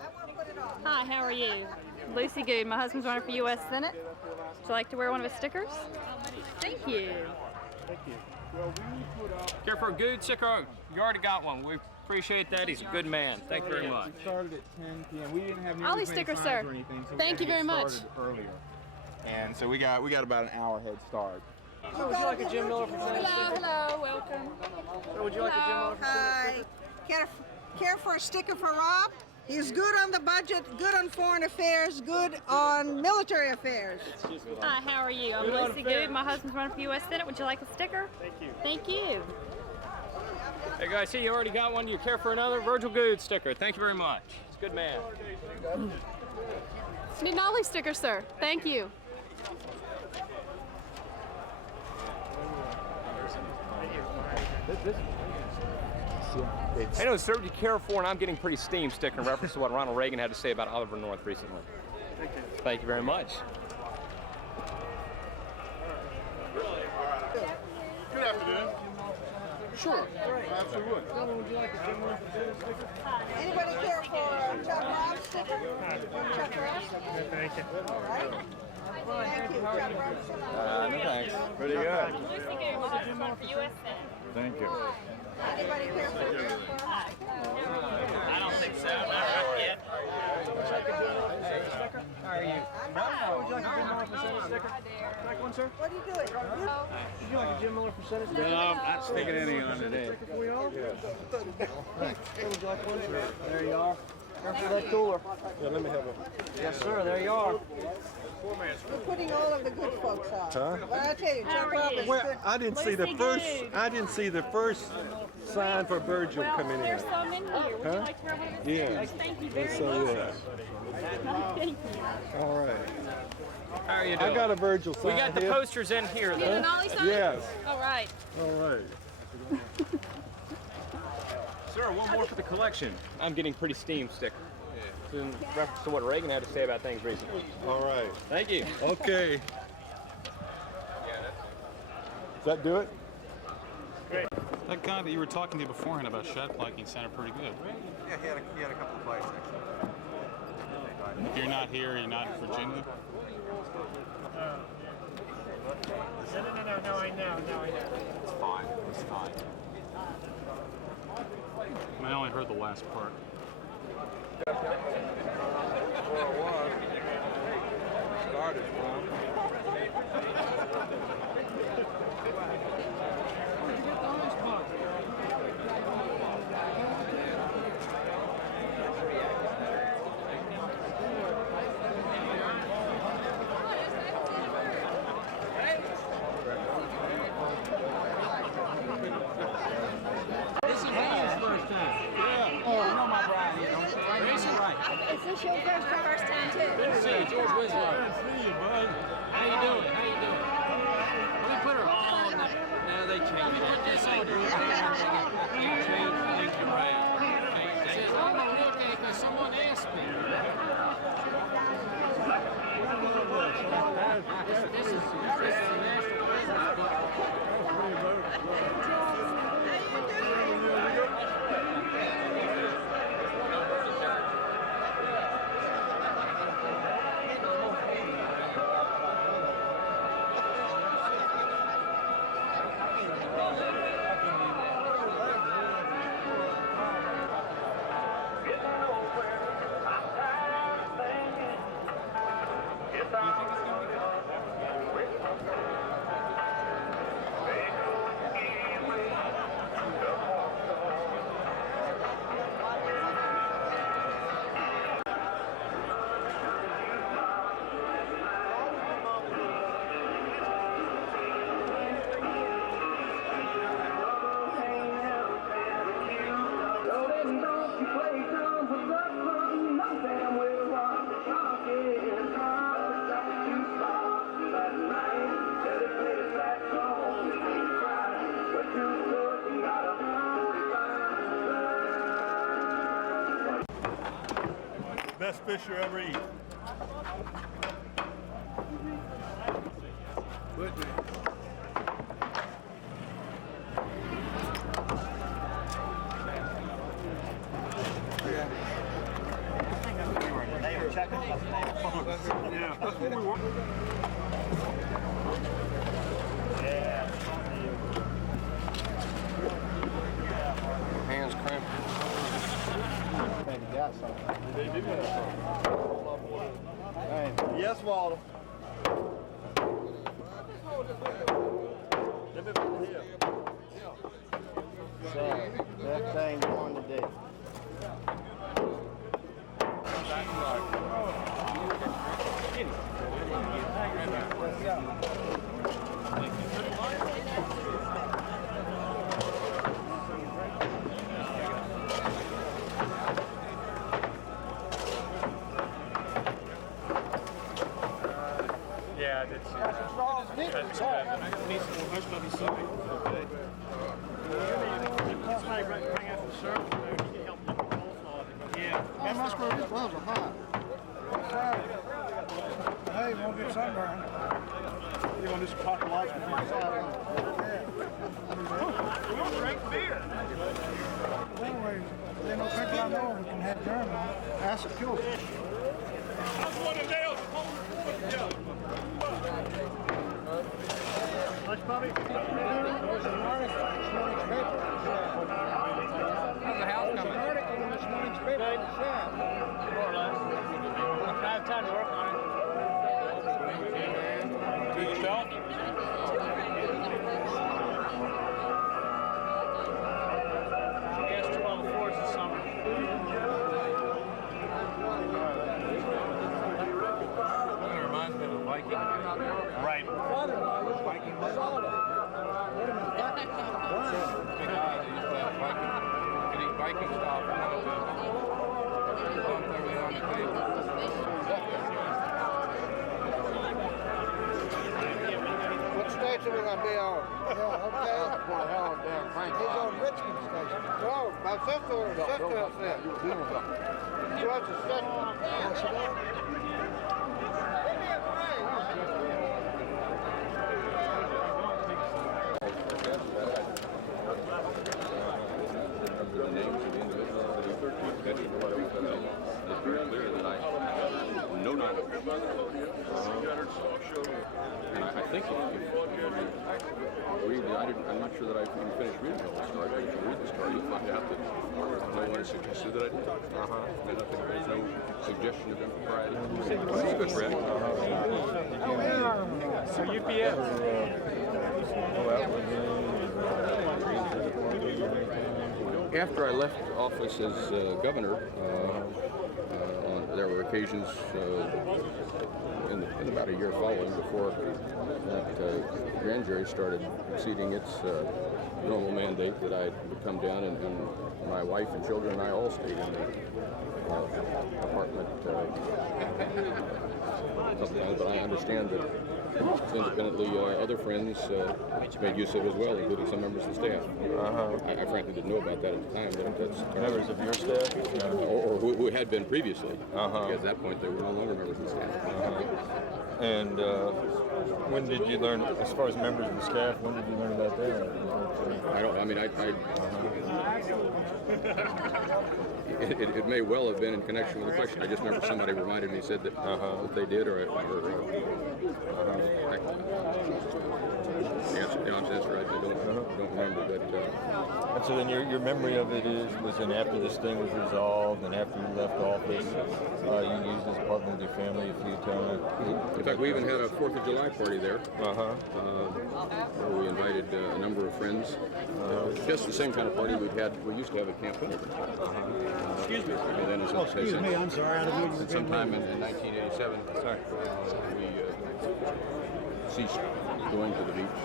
I want to put it on. Hi, how are you? Lucy Good. My husband's running for U.S. Senate. Would you like to wear one of his stickers? Thank you. Thank you. Care for a good sticker? You already got one. We appreciate that. He's a good man. Thank you very much. We started at 10 p.m. We didn't have Ollie sticker, sir. or anything, so Thank you very much. earlier. And so we got about an hour head start. So would you like a Jim Miller percentage sticker? Hello, welcome. So would you like a Jim Miller percentage Hi. Care for a sticker for Rob? He's good on the budget, good on foreign affairs, good on military affairs. Hi, how are you? I'm Lucy Good. My husband's running for U.S. Senate. Would you like a sticker? Thank you. Thank you. Hey guys, see you already got one. Do you care for another? Virgil Good sticker. Thank you very much. It's a good man. Need an Ollie sticker, sir. Thank you. I know the served you care for, and I'm getting pretty steamed sticker in reference to what Ronald Reagan had to say about Oliver North recently. Thank you. Thank you very much. Good afternoon. Sure. Absolutely. Anybody care for a Chuck Rob sticker? Chuck Rob? Thank you. All right. Thank you, Chuck Rob. No thanks. Pretty good. Lucy Good. My husband's running for U.S. Senate. Thank you. Anybody care for a I don't think so. Not right yet. How are you? Would you like a Jim Miller percentage sticker? Like one, sir? What are you doing? Would you like a Jim Miller percentage sticker? No, I'm not sticking any on today. Sticker for y'all? Thanks. Would you like one, sir? There you are. Careful that cooler. Yeah, let me have a. Yes, sir. There you are. We're putting all of the good folks on. Huh? But I tell you, Chuck Rob is Well, good. I didn't see the first. I didn't see the first sign for Virgil coming in. There's some in here. Would you like to wear one of his Yeah. stickers? Thank you very So much. yeah. Thank you. All right. How are you doing? I got a Virgil sign. We got the here. posters in here, You need though. an Ollie sign? Yes. All right. All right. Sir, one more for the collection. I'm getting pretty steamed sticker. It's in reference to what Reagan had to say about things recently. All right. Thank you. Okay. Does that do it? That guy that you were talking to beforehand about Shad Planking sounded pretty good. Yeah, he had a couple of fights actually. If you're not here, you're not in Virginia. No, I know. It's fine. It's fine. I only heard the last part. Started from. This is Ryan's first time. Yeah. Oh, you know my bride here, don't you? Gracie? Right. Is this your first time too? Good to see you, George Winslow. Good to see you, bud. How you doing? How you doing? Let me put her on. No, they changed it. This ain't good. You changed things around. It says, I'm going to look at it because someone asked me. This is a national business book. Best fish you ever eat. Hands cramped. They do have some. That must where his gloves are hot. Hey, you won't get sunburned. You want to do some hot lights from the side? Drink beer. Anyway, they don't think I know we can have germ. Acid kills it. Much, Bobby? How's the house coming? This morning's paper. More or less. I have time to work on it. Do yourself? I guess 12 4 this summer. That reminds me of a Viking. Right. Viking. Big guy that used to have Viking. Could eat Viking style for one of them. Bumped everything on the table. What station are we going to be on? Yeah, okay. He's on Richmond Station. Oh, my sister is there. She was a sister. No knowledge. And I think if you read it, I'm not sure that I even finished reading the whole story, but if you read the story, you'll find out that no one suggested that I did. And there's no suggestion of impropriety. It's a good read. So UPS. After I left office as governor, there were occasions in about a year following before that grand jury started exceeding its normal mandate that I would come down and my wife and children and I all stayed in the apartment a couple times, but I understand that independently other friends made use of it as well, including some members of the staff. I frankly didn't know about that at the time, but that's Members of your staff? or who had been previously. At that point, they were no longer members of the staff. And when did you learn, as far as members of the staff, when did you learn about that? It may well have been in connection with the question. I just remember somebody reminded me, said that, that they did, or the answer I don't remember, but. And so then your memory of it was then after this thing was resolved and after you left office, you used this apartment with your family a few times. In fact, we even had a 4th of July party there, where we invited a number of friends. Just the same kind of party we used to have at Camp Pendleton. Excuse me. And then Excuse me, I'm sorry. I didn't know you were sometime in 1987, we ceased going to the beach.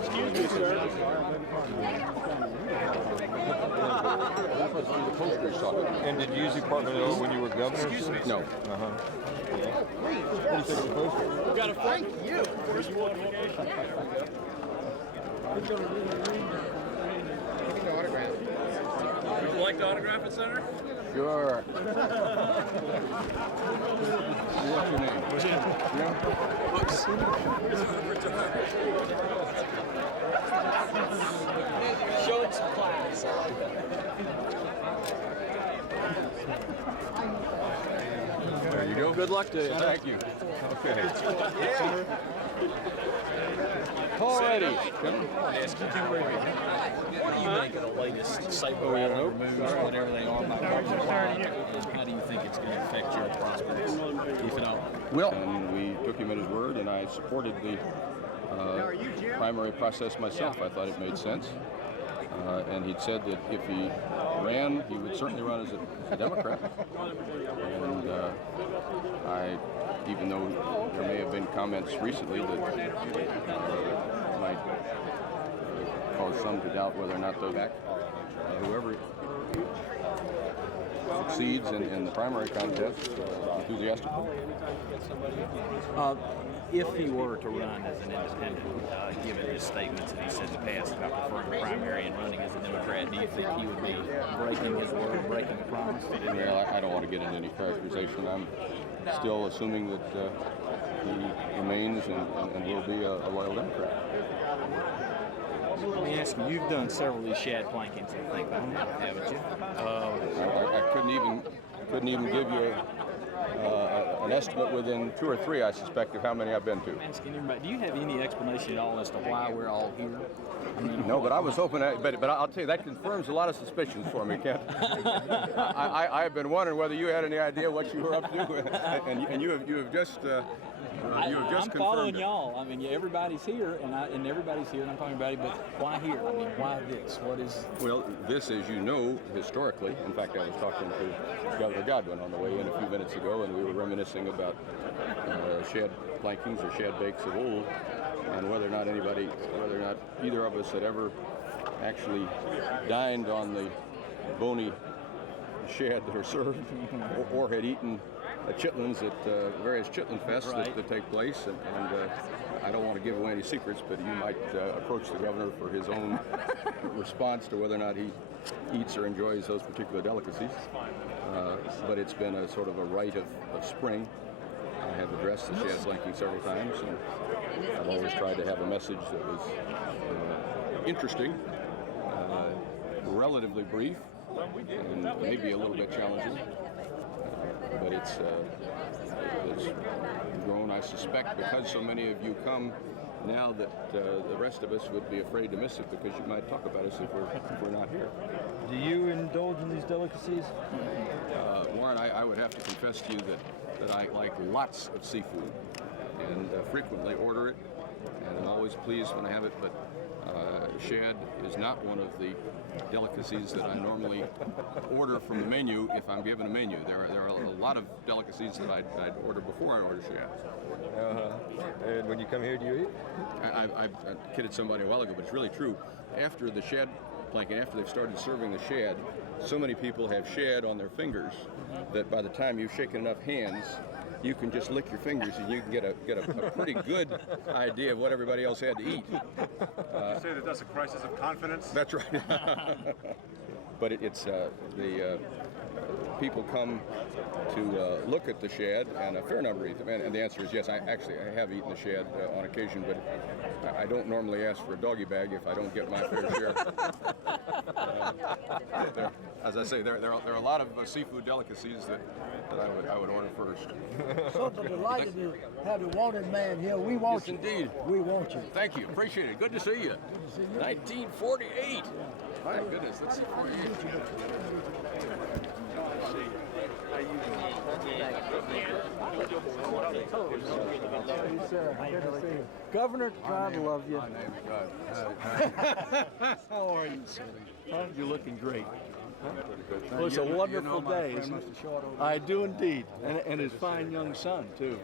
Excuse me, sir. That was when the posters talking. And did you use the apartment at all when you were governor? Excuse me. No. What do you think of the poster? We got a thank you. First one. Autograph. Would you like to autograph it, Senator? Sure. What's your name? Jim. Showing some class. There you go. Good luck to you. Thank you. Okay. Alrighty. What do you think of the latest cyber moves, whatever they are, how do you think it's going to affect your prospects, if at all? Well, we took him at his word, and I supported the primary process myself. I thought it made sense. And he'd said that if he ran, he would certainly run as a Democrat. And even though there may have been comments recently that might cause some to doubt whether or not they'll back whoever succeeds in the primary contest, enthusiastic. if he were to run as an independent, given his statements that he said in the past about preferring a primary and running as a Democrat, do you think he would be breaking his word, breaking the promise? Well, I don't want to get into any characterization. I'm still assuming that he remains and will be a loyal Democrat. Let me ask you, you've done several of these Shad Plankings, I think, haven't you? I couldn't even give you an estimate within 2 or 3, I suspect, of how many I've been to. I'm asking everybody, do you have any explanation at all as to why we're all here? I mean, no, but I was hoping, but I'll tell you, that confirms a lot of suspicions for me, Kent. I have been wondering whether you had any idea what you were up to, and you have just I'm following y'all. I mean, everybody's here, and everybody's here, and I'm talking about it, but why here? I mean, why this? What is... Well, this, as you know, historically, in fact, I was talking to Governor Godwin on the way in a few minutes ago, and we were reminiscing about shad plankings or shad bakes of old, and whether or not either of us had ever actually dined on the bony shad that are served, or had eaten chitlins at various chitlin fests that take place, and I don't want to give away any secrets, but you might approach the governor for his own response to whether or not he eats or enjoys those particular delicacies. But it's been a sort of a rite of spring. I have addressed the shad planking several times, and I've always tried to have a message that was interesting, relatively brief, and maybe a little bit challenging. But it's grown, I suspect, because so many of you come now that the rest of us would be afraid to miss it because you might talk about us if we're not here. Do you indulge in these delicacies? Warren, I would have to confess to you that I like lots of seafood and frequently order it, and I'm always pleased when I have it, but shad is not one of the delicacies that I normally order from the menu if I'm given a menu. There are a lot of delicacies that I'd order before I order shad. And when you come here, do you eat? I kidded somebody a while ago, but it's really true. After the shad planking, after they've started serving the shad, so many people have shad on their fingers that by the time you've shaken enough hands, you can just lick your fingers and you can get a pretty good idea of what everybody else had to eat. Did you say that that's a crisis of confidence? That's right. But it's the people come to look at the shad, and a fair number eat them. And the answer is yes. I have eaten the shad on occasion, but I don't normally ask for a doggy bag if I don't get my fair share. As I say, there are a lot of seafood delicacies that I would order first. Something delighted to have the wanted man here. We want you. Indeed. We want you. Thank you. Appreciate it. Good to see you. 1948. My goodness, let's see 48. Governor, God love you. How are you, sir? You're looking great. Well, it's a wonderful day. I do indeed, and his fine young son too.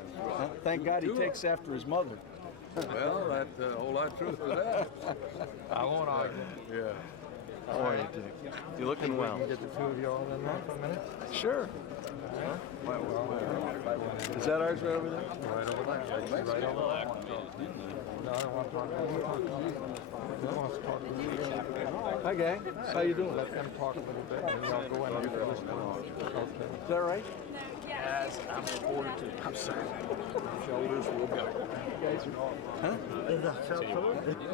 Thank God he takes after his mother. Well, that's a whole lot of truth to that. I won't argue. Yeah. How are you, Dick? You're looking well. Get the two of you all in there for a minute? Sure. Is that ours right over there? Right over there. Right over there. No, I want to talk to you. He wants to talk to you. Hi, gang. How you doing? Let them talk a little bit, and then y'all go in and do this one. Okay. Is that right? Yes, I'm reporting to. I'm sorry. Shoulders will go.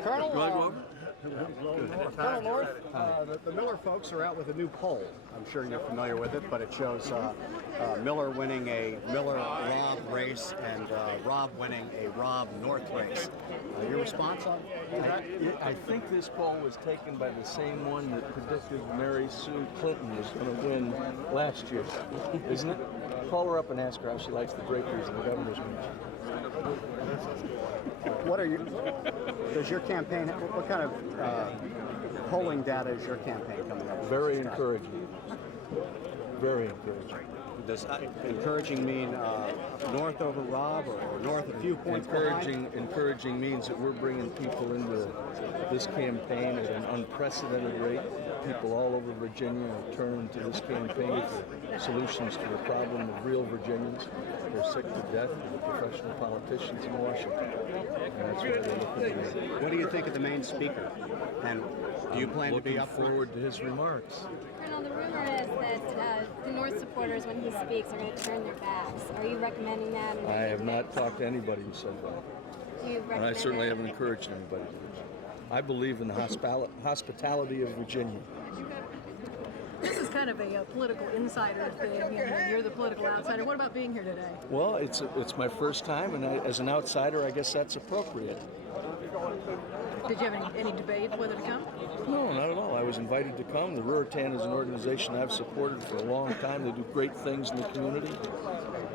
Colonel, Colonel North, the Miller folks are out with a new poll. I'm sure you're familiar with it, but it shows Miller winning a Miller-Robb race and Robb winning a Robb-North race. Your response on that? I think this poll was taken by the same one that predicted Mary Sue Clinton was going to win last year, isn't it? Call her up and ask her how she likes the draperies in the governor's mansion. What are you? Does your campaign? What kind of polling data is your campaign coming up with? Very encouraging. Very encouraging. Does encouraging mean north over Robb or north a few points behind? Encouraging means that we're bringing people into this campaign at an unprecedented rate. people all over Virginia are turning to this campaign for solutions to the problem of real Virginians. They're sick to death of the professional politicians in Washington. And that's why they're looking at me. What do you think of the main speaker? And do you plan to be up forward to his remarks? Colonel, the rumor is that the North supporters, when he speaks, are going to turn their backs. Are you recommending that? I have not talked to anybody who said that. Do you recommend And I certainly that? haven't encouraged anybody to do that. I believe in the hospitality of Virginia. This is kind of a political insider thing, and you're the political outsider. What about being here today? Well, it's my first time, and as an outsider, I guess that's appropriate. Did you have any debate whether to come? No, not at all. I was invited to come. The Ruritan is an organization I've supported for a long time. They do great things in the community.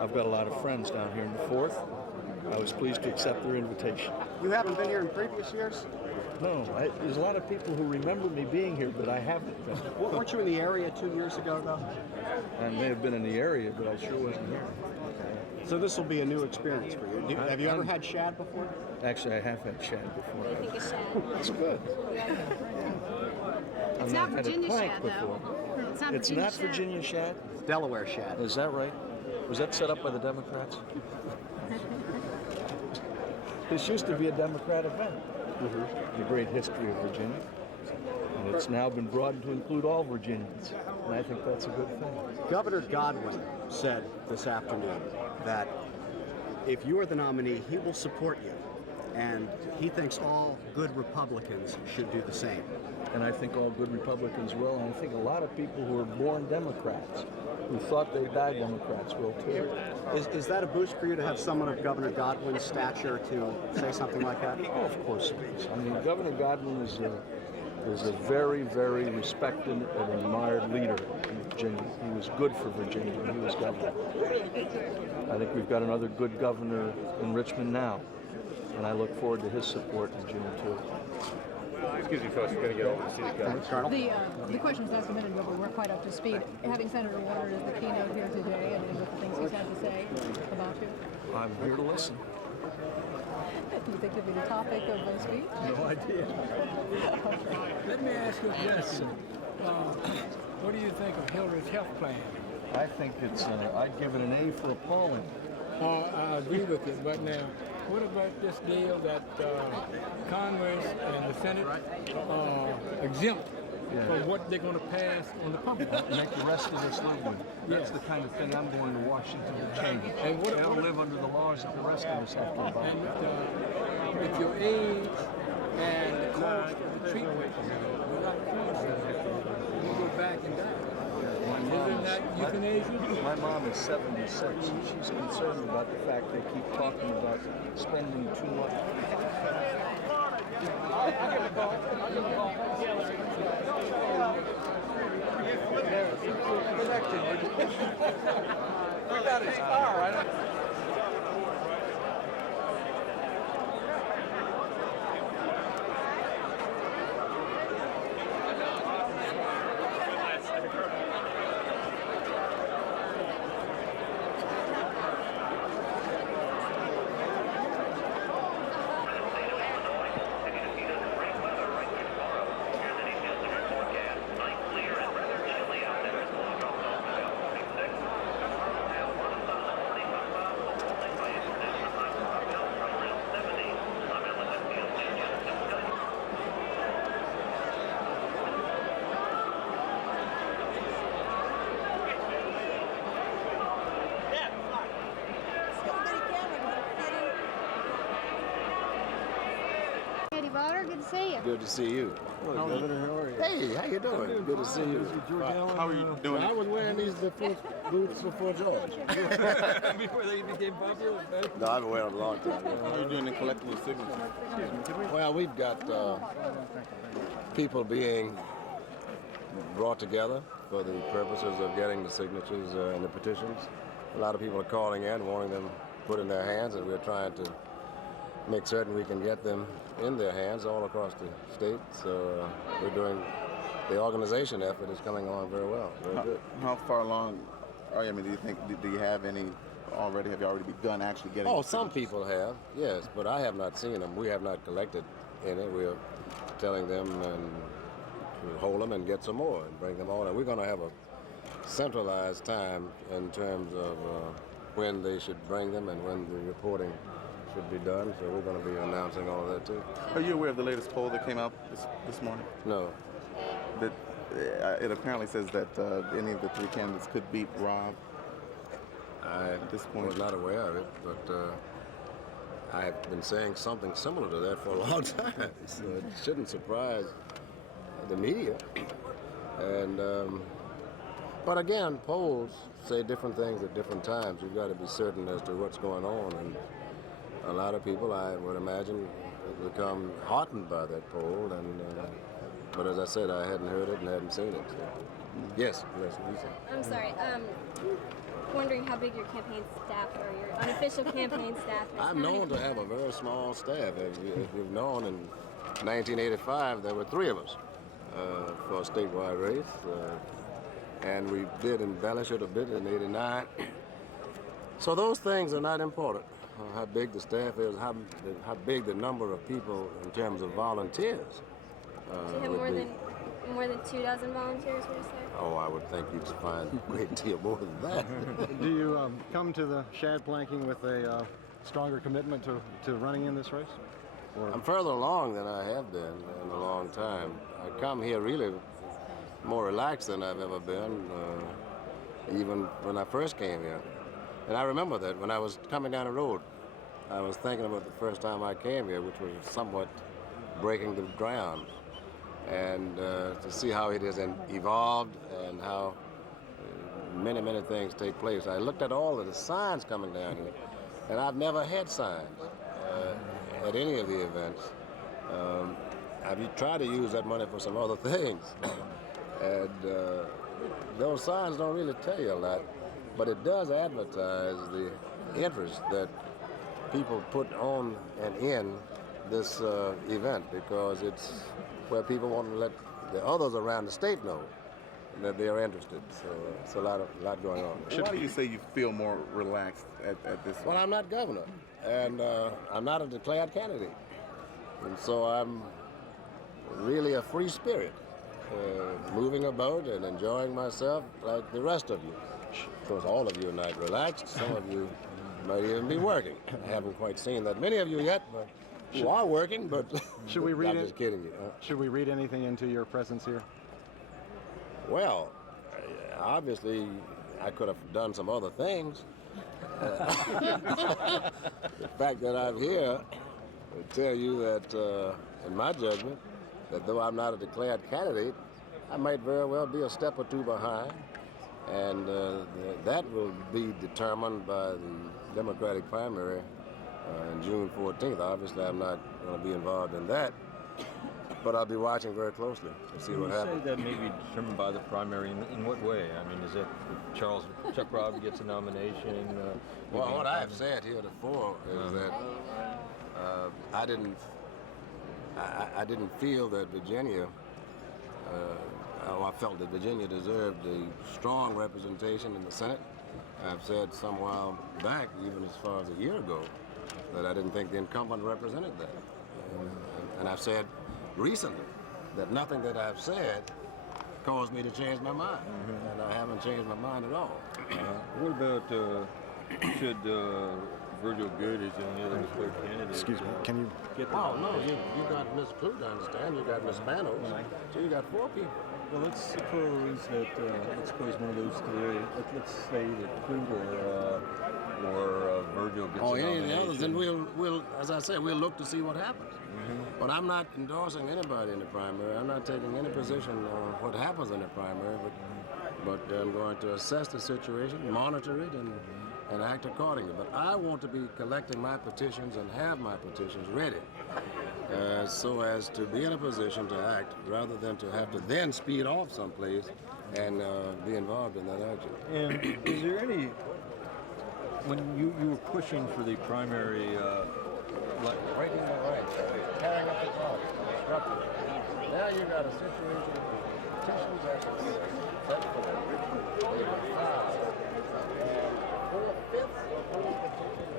I've got a lot of friends down here in the 4th. I was pleased to accept their invitation. You haven't been here in previous years? No, there's a lot of people who remember me being here, but I haven't been. Weren't you in the area 2 years ago, though? I may have been in the area, but I sure wasn't here. So this will be a new experience for you. Have you ever had shad before? Actually, I have had shad before. What do you think of shad? That's good. It's not Virginia shad, though. It's not Virginia shad? It's Delaware shad. Is that right? Was that set up by the Democrats? This used to be a Democrat event. The great history of Virginia. And it's now been broadened to include all Virginians. And I think that's a good thing. Governor Godwin said this afternoon that if you are the nominee, he will support you. And he thinks all good Republicans should do the same. And I think all good Republicans will. And I think a lot of people who are born Democrats, who thought they died Democrats, will too. Is that a boost for you to have someone of Governor Godwin's stature to say something like that? Oh, of course it is. I mean, Governor Godwin is a very, very respected and admired leader in Virginia. He was good for Virginia when he was governor. I think we've got another good governor in Richmond now, and I look forward to his support in June too. Excuse me, folks, we're going to get over to see the governor. The questions asked a minute ago, but we're quite up to speed. Having Senator Warner as the keynote here today, and with the things he's had to say about you. I'm here to listen. Do you think he'll be the topic of the speech? No idea. Let me ask you a question. What do you think of Hillary's health plan? I think it's, I'd give it an A for appalling. I agree with you, but now, what about this deal that Congress and the Senate exempt from what they're going to pass on the public? Make the rest of us live with. That's the kind of thing I'm going to Washington to change. And they don't live under the laws that the rest of us have to abide by. And with your age and the cost of the treatment, you go back and die. Isn't that euthanasia? My mom is 76, and she's concerned about the fact they keep talking about spending too much. We got his car, right? Good to see you. Good to see you. Hello, Governor. How are you? Hey, how you doing? Good to see you. How are you doing? I was wearing these boots before George. Before they became popular? No, I've been wearing them a long time. How are you doing in collecting your signatures? Well, we've got people being brought together for the purposes of getting the signatures and the petitions. A lot of people are calling in, wanting them put in their hands, and we're trying to make certain we can get them in their hands all across the state. So we're doing, the organization effort is coming along very well. Very good. How far along are you? I mean, do you think, do you have any already, have you already begun actually getting? Oh, some people have, yes, but I have not seen them. We have not collected any. We're telling them and we'll hold them and get some more and bring them on. And we're going to have a centralized time in terms of when they should bring them and when the reporting should be done. So we're going to be announcing all of that too. Are you aware of the latest poll that came out this morning? No. That it apparently says that any of the three candidates could beat Rob. At this point, I was not aware of it, but I've been saying something similar to that for a long time. So it shouldn't surprise the media. And but again, polls say different things at different times. You've got to be certain as to what's going on, and a lot of people, I would imagine, have become heartened by that poll. And but as I said, I hadn't heard it and hadn't seen it. So. Yes, Lisa. I'm sorry. Wondering how big your campaign staff or your unofficial campaign staff is. I'm known to have a very small staff. As you've known, in 1985 there were 3 of us for a statewide race, and we did embellish it a bit in '89. So those things are not important. How big the staff is, how big the number of people in terms of volunteers. Do you have more than 24 volunteers, would you say? Oh, I would think you'd find a great deal more than that. Do you come to the Shad Planking with a stronger commitment to running in this race? Or? I'm further along than I have been in a long time. I come here really more relaxed than I've ever been, even when I first came here. And I remember that when I was coming down the road, I was thinking about the first time I came here, which was somewhat breaking the ground. And to see how it has evolved and how many, many things take place. I looked at all of the signs coming down here, and I've never had signs at any of the events. I've tried to use that money for some other things, and those signs don't really tell you a lot, but it does advertise the interest that people put on and in this event, because it's where people want to let the others around the state know that they are interested. So it's a lot going on. Why do you say you feel more relaxed at this? Well, I'm not governor, and I'm not a declared candidate, and so I'm really a free spirit, moving about and enjoying myself like the rest of you. Of course, all of you are not relaxed. Some of you might even be working. I haven't quite seen that many of you yet, but you are working. But should we read I'm just kidding you. Should we read anything into your presence here? Well, obviously, I could have done some other things. The fact that I'm here will tell you that, in my judgment, that though I'm not a declared candidate, I might very well be a step or two behind. And that will be determined by the Democratic primary on June 14th. Obviously, I'm not going to be involved in that, but I'll be watching very closely to see what happens. You say that may be determined by the primary. In what way? I mean, is it Chuck Robb gets a nomination? Well, what I've said here before is that I didn't feel that Virginia. I felt that Virginia deserved a strong representation in the Senate. I've said some while back, even as far as a year ago, that I didn't think the incumbent represented that. And I've said recently that nothing that I've said caused me to change my mind. And I haven't changed my mind at all. What about, should Virgil Good is the only other declared candidate? Excuse me, can you get Oh, no, you got Miss Clute, I understand. You got Miss Spanos. So you got 4 people. Well, let's suppose that, let's suppose one of those 3, let's say that Clute or Virgil gets a nomination. Any of the others, then we'll, as I said, we'll look to see what happens. But I'm not endorsing anybody in the primary. I'm not taking any position on what happens in the primary, but I'm going to assess the situation, monitor it, and act accordingly. But I want to be collecting my petitions and have my petitions ready so as to be in a position to act rather than to have to then speed off someplace and be involved in that action. And is there any, when you were pushing for the primary, like right in the right, tearing up the car, disrupting. Now you got a situation where petitions are set for they were filed, and 4/5 of those petitions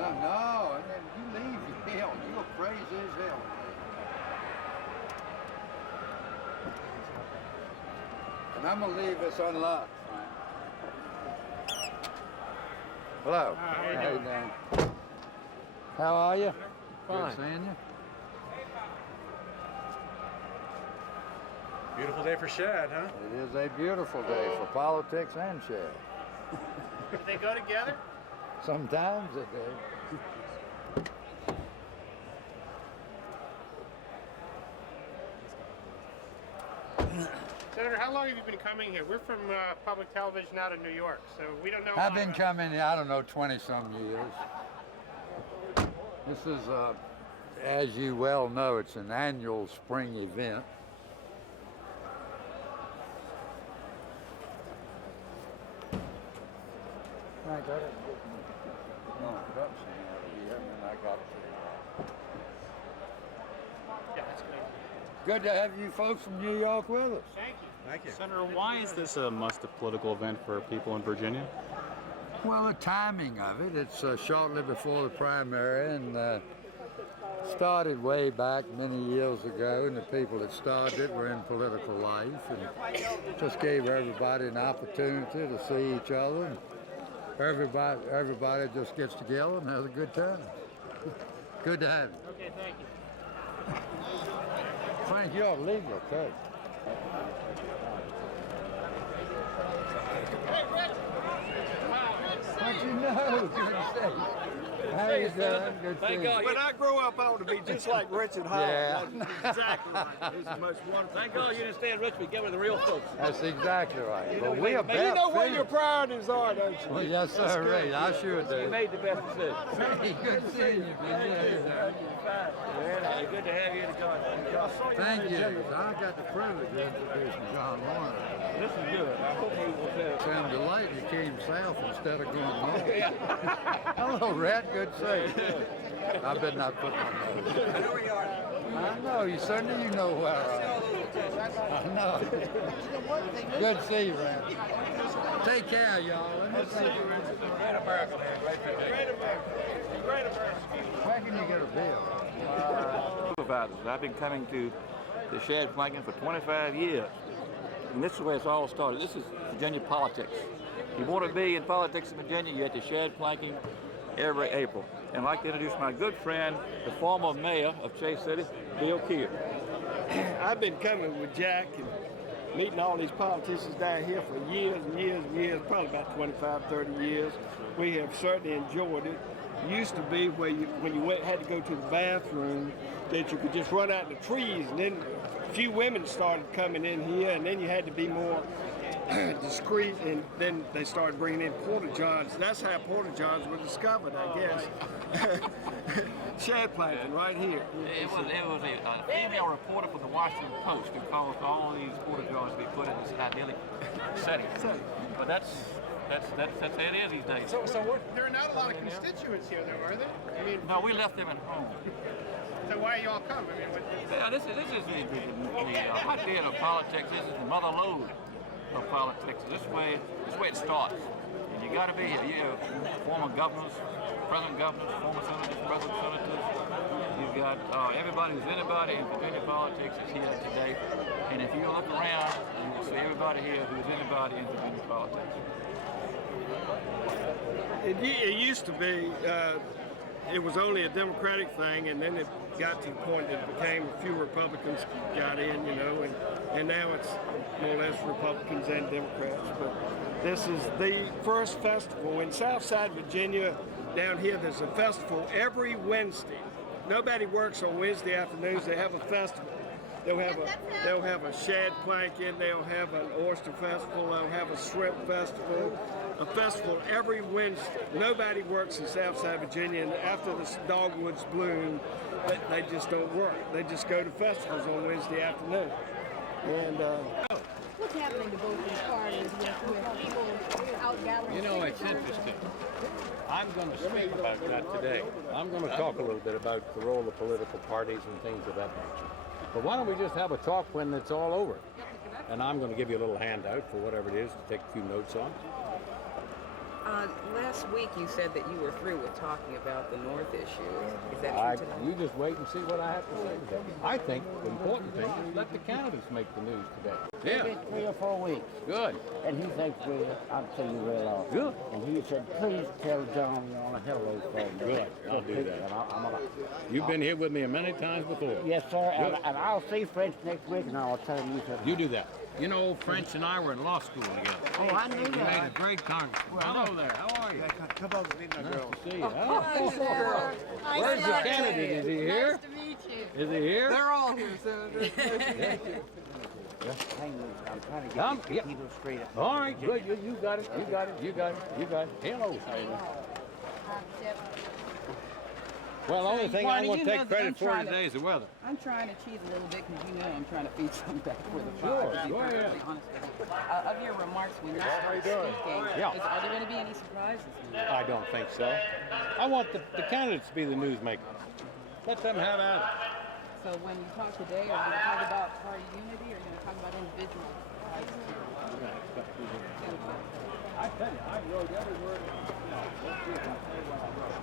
No, I mean, you leave hell. You go crazy as hell. And I'm gonna leave this unlocked. Hello. How you doing? How are you? Fine. Good seeing you. Beautiful day for Shad, huh? It is a beautiful day for politics and Shad. Do they go together? Sometimes it does. Senator, how long have you been coming here? We're from public television out of New York, so we don't know. I've been coming, I don't know, 20-some years. This is, as you well know, it's an annual spring event. I got it. No, production out of here, and then I got it. Yeah, that's good. Good to have you folks from New York with us. Thank you. Thank you. Senator, why is this a must-have political event for people in Virginia? Well, the timing of it, it's shortly before the primary, and started way back many years ago, and the people that started it were in political life, and just gave everybody an opportunity to see each other. And everybody just gets together and has a good time. Good to have you. Okay, thank you. Frank, you ought to leave your coat. How'd you know? Good to see you. How you doing? Good to see you. When I grow up, I want to be just like Richard Hall. Yeah. That's exactly right. This is the most wonderful. Thank God you didn't stay in Richmond. Get with the real folks. That's exactly right. Well, we are But you know where your priorities are, don't you? Well, yes, sir, right. I sure do. You made the best decision. Hey, good seeing you, man. Good to have you in the garden. Thank you. I got the privilege of introducing John Warner. This is good. I hope you will say it. I'm delighted you came south instead of going north. Hello, Red. Good to see you. I better not put my nose. I know where you are. I know. You certainly you know where I am. I know. Good to see you, Red. Take care, y'all. Let me see you. Great America, man. Great America. Great America. Where can you get a bill? Supervisors. I've been coming to the Shad Planking for 25 years. And this is where it's all started. This is Virginia politics. If you want to be in politics in Virginia, you have to Shad Planking every April. And I'd like to introduce my good friend, the former mayor of Chase City, Bill Keir. I've been coming with Jack and meeting all these politicians down here for years and years and years, probably about 25, 30 years. We have certainly enjoyed it. It used to be where when you had to go to the bathroom, that you could just run out in the trees, and then a few women started coming in here, and then you had to be more discreet, and then they started bringing in porta-johns. That's how porta-johns were discovered, I guess. Shad Planking right here. It was a female reporter for the Washington Post who caused all these porta-johns to be put in this idyllic setting. But that's how it is these days. So there are not a lot of constituents here, though, are there? I mean, no, we left them at home. So why y'all come? I mean, Yeah, this is the heartbeat of politics. This is the mother lode of politics. This way it starts. And you got to be here. You have former governors, present governors, former senators, present senators. You've got everybody who's anybody in Virginia politics is here today. And if you look around, you will see everybody here who's anybody in Virginia politics. It used to be, it was only a Democratic thing, and then it got to the point that it became a few Republicans got in, you know, and now it's more or less Republicans and Democrats. But this is the first festival in Southside Virginia. Down here, there's a festival every Wednesday. Nobody works on Wednesday afternoons. They have a festival. They'll have a shad planking. They'll have an oyster festival. They'll have a shrimp festival. A festival every Wednesday. Nobody works in Southside Virginia, and after the dogwoods bloom, they just don't work. They just go to festivals on Wednesday afternoon. And what's happening to both these parties with people out gathering? You know, it's interesting. I'm going to speak about that today. I'm going to talk a little bit about the role of political parties and things of that nature. But why don't we just have a talk when it's all over? And I'm going to give you a little handout for whatever it is to take a few notes on. Last week you said that you were through with talking about the North issue. Is that true today? You just wait and see what I have to say. I think the important thing is let the candidates make the news today. Maybe 3 or 4 weeks. Good. And he thinks I'm seeing real off. Good. And he said, please tell John you want to hello for me. Good. I'll do that. And You've been here with me many times before. Yes, sir. And I'll see French next week, and I'll tell him you said. You do that. You know, French and I were in law school together. Oh, I knew that. You made a great congressman. Hello there. How are you? Come over and meet my girl. Nice to see you. Where's the candidate? Is he here? Nice to meet you. Is he here? They're all here, Senator. I'm trying to get people straight up. All right, good. You got it. You got it. You got it. You got it. Hello. Well, the only thing I want to take credit for today is the weather. I'm trying to cheat a little bit because you know I'm trying to feed some back for the Sure, to be go ahead. perfectly honest with you. Of your remarks when you started speaking, are there going to be any surprises? I don't think so. I want the candidates to be the newsmakers. Let them have at it. So when you talk today, are you going to talk about party unity or are you going to talk about individual rights? I tell you, I wrote every word. Let's see if I say what I wrote.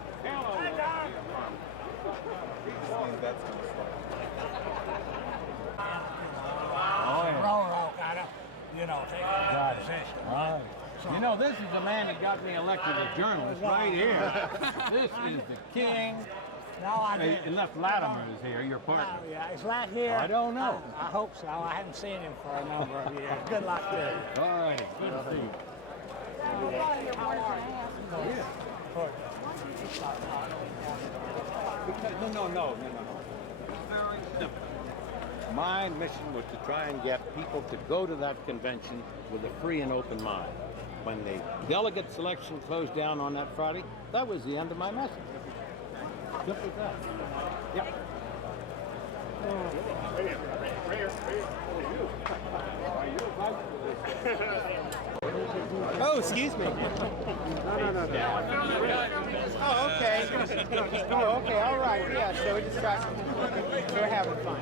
You know, this is the man that got me elected as journalist right here. This is the king. Unless Latimer is here, your partner. Yeah, is Lat here? I don't know. I hope so. I haven't seen him for a number of years. Good luck to you. All right. Good to see you. No. Very simple. My mission was to try and get people to go to that convention with a free and open mind. When the delegate selection closed down on that Friday, that was the end of my message. Simple as that. Yeah. Oh, excuse me. No. Oh, okay. Oh, okay. All right. Yeah. So we're just we're having fun.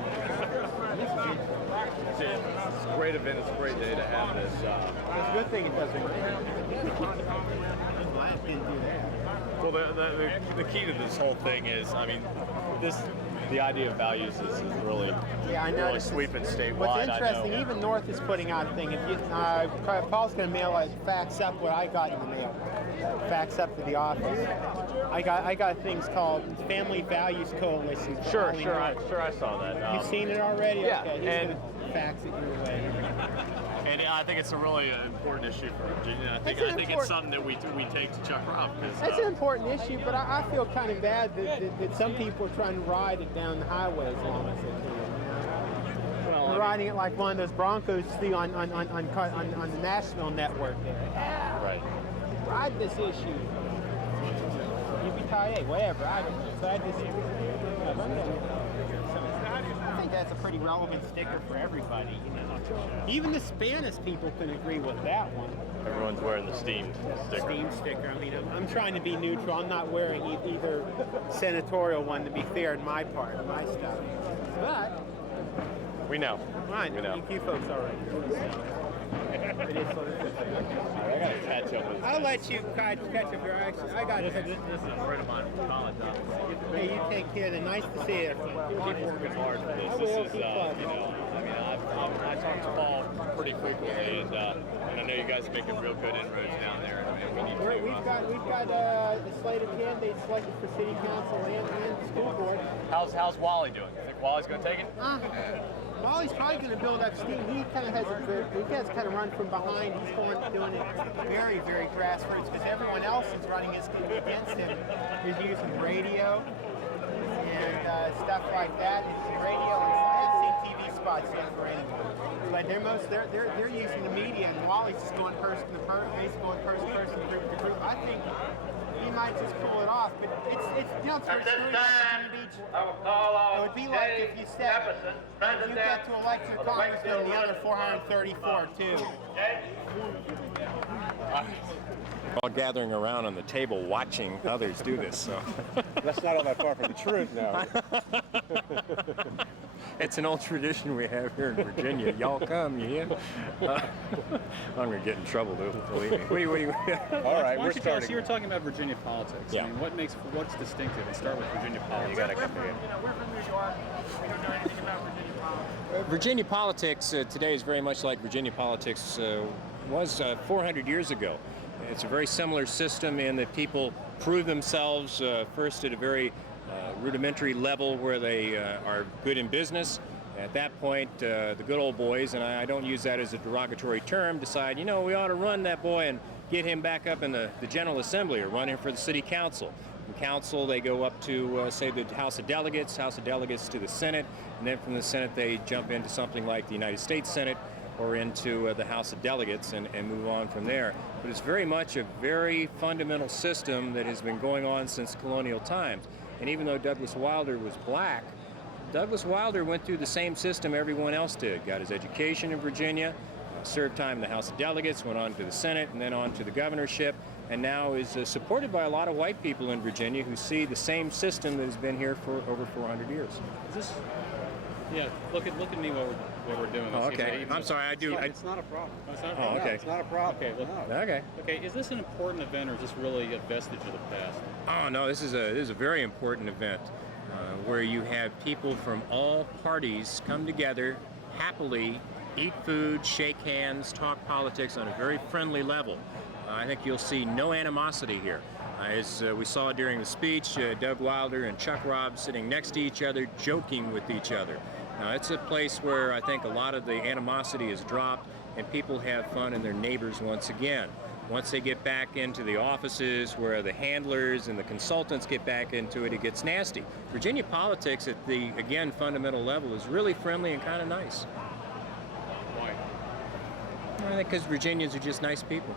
It's a great event. It's a great day to have this. It's a good thing it doesn't rain. Well, the key to this whole thing is, I mean, the idea of values is really, really sweeping statewide. What's interesting, even North is putting out a thing. If you, Paul's going to mail a fax up what I got in the mail, fax up to the office. I got things called Family Values Coalition. Sure, I saw that. You've seen it already? Yeah, okay, he's and going to fax it your way. And I think it's a really important issue for Virginia. I think it's something that we take to Chuck Robb. It's an important issue, but I feel kind of bad that some people are trying to ride it down the highway as long as they can. Well, they're riding it like one of those Broncos see on the national network there. Right. Ride this issue. Yippee-ki-yay, whatever. I think that's a pretty relevant sticker for everybody. You know? Even the Spanish people can agree with that one. Everyone's wearing the steamed sticker. Steamed sticker. I mean, I'm trying to be neutral. I'm not wearing either senatorial one, to be fair, in my part, my stuff. But we know. Right. We know. You folks all right. I gotta catch up with. I'll let you catch up your action. I got this is a friend of mine from college. Hey, you take care. Nice to see you. Keep working hard for this. This is, you know, I mean, I talk to Paul pretty frequently, and I know you guys are making real good inroads down there. And we need to. We've got a slate of candidates selected for city council and school board. How's Wally doing? You think Wally's gonna take it? Wally's probably going to build up steam. He kind of has kind of run from behind. He's doing it very, very grassroots because everyone else is running against him. He's using radio and stuff like that. Radio. I haven't seen TV spots yet for anyone, but they're using the media, and Wally's just going person to person. He's going person to person, group to group. I think he might just pull it off, but it's you know, it's very screwed up. It would be like if you said you get to elect your congressman and the other 434 too. All gathering around on the table watching others do this. So That's not all that far from the truth now. It's an old tradition we have here in Virginia. Y'all come, you hear? I'm gonna get in trouble, believe me. What do you? All right, Why we're don't you tell us, starting. you were talking about Virginia politics. Yeah. I mean, what's distinctive? And start with Virginia politics. You gotta come here. We're from New York. We don't know anything about Virginia politics. Virginia politics today is very much like Virginia politics was 400 years ago. It's a very similar system in that people prove themselves first at a very rudimentary level where they are good in business. At that point, the good old boys, and I don't use that as a derogatory term, decide, you know, we ought to run that boy and get him back up in the General Assembly or run him for the City Council. From Council, they go up to, say, the House of Delegates to the Senate, and then from the Senate they jump into something like the United States Senate or into the House of Delegates and move on from there. But it's very much a very fundamental system that has been going on since colonial times. And even though Douglas Wilder was black, Douglas Wilder went through the same system everyone else did. Got his education in Virginia, served time in the House of Delegates, went on to the Senate, and then on to the governorship, and now is supported by a lot of white people in Virginia who see the same system that has been here for over 400 years. Is this? Yeah. Look at me while we're doing this. Oh, okay. I'm sorry. It's not a problem. Oh, it's not a Oh, problem. okay. It's not a problem. Okay. Look, No. Okay. Okay. Is this an important event, or is this really a vestige of the past? Oh no, this is a very important event where you have people from all parties come together happily, eat food, shake hands, talk politics on a very friendly level. I think you'll see no animosity here. As we saw during the speech, Doug Wilder and Chuck Robb sitting next to each other, joking with each other. Now, it's a place where I think a lot of the animosity is dropped and people have fun and their neighbors once again. Once they get back into the offices where the handlers and the consultants get back into it, it gets nasty. Virginia politics at the, again, fundamental level is really friendly and kind of nice. Why? I think because Virginians are just nice people.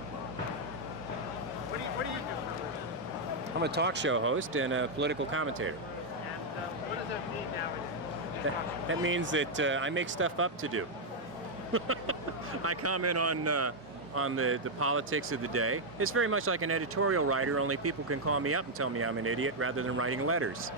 What do you do? I'm a talk show host and a political commentator. And what does that mean nowadays? That means that I make stuff up to do. I comment on the politics of the day. It's very much like an editorial writer, only people can call me up and tell me I'm an idiot rather than writing letters.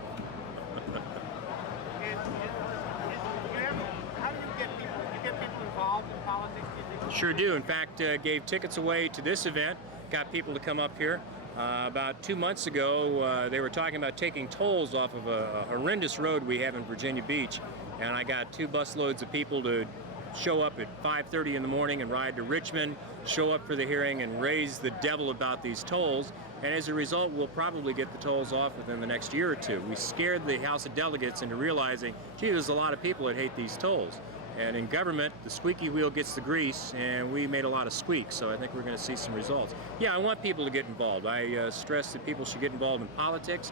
How do you get people involved in politics? Sure do. In fact, gave tickets away to this event, got people to come up here. About 2 months ago, they were talking about taking tolls off of a horrendous road we have in Virginia Beach, and I got 2 busloads of people to show up at 5:30 in the morning and ride to Richmond, show up for the hearing and raise the devil about these tolls, and as a result we'll probably get the tolls off within the next year or two. We scared the House of Delegates into realizing, gee, there's a lot of people that hate these tolls. And in government, the squeaky wheel gets the grease, and we made a lot of squeaks, so I think we're going to see some results. Yeah, I want people to get involved. I stress that people should get involved in politics.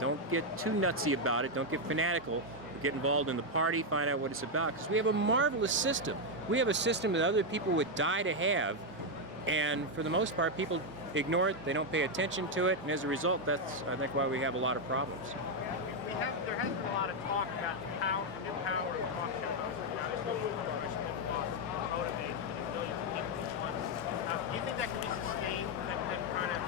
Don't get too nutsy about it. Don't get fanatical. Get involved in the party, find out what it's about, because we have a marvelous system. We have a system that other people would die to have, and for the most part, people ignore it, they don't pay attention to it, and as a result, that's, I think, why we have a lot of problems. There has been a lot of talk about the new power of talk shows. Motivate millions of people at once. Do you think that can be sustained? That kind of,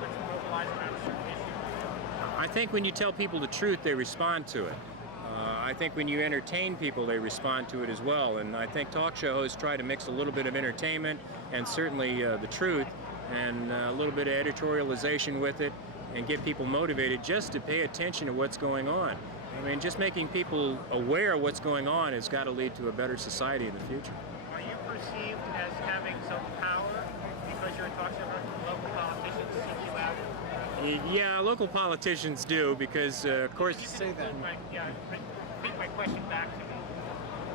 let's mobilize around a certain issue? I think when you tell people the truth, they respond to it. I think when you entertain people, they respond to it as well. And I think talk show hosts try to mix a little bit of entertainment and certainly the truth and a little bit of editorialization with it and get people motivated just to pay attention to what's going on. I mean, just making people aware of what's going on has got to lead to a better society in the future. Are you perceived as having some power because you're a talk show host and local politicians seek you out? Yeah, local politicians do because, of course... Say that. Repeat my question back to me.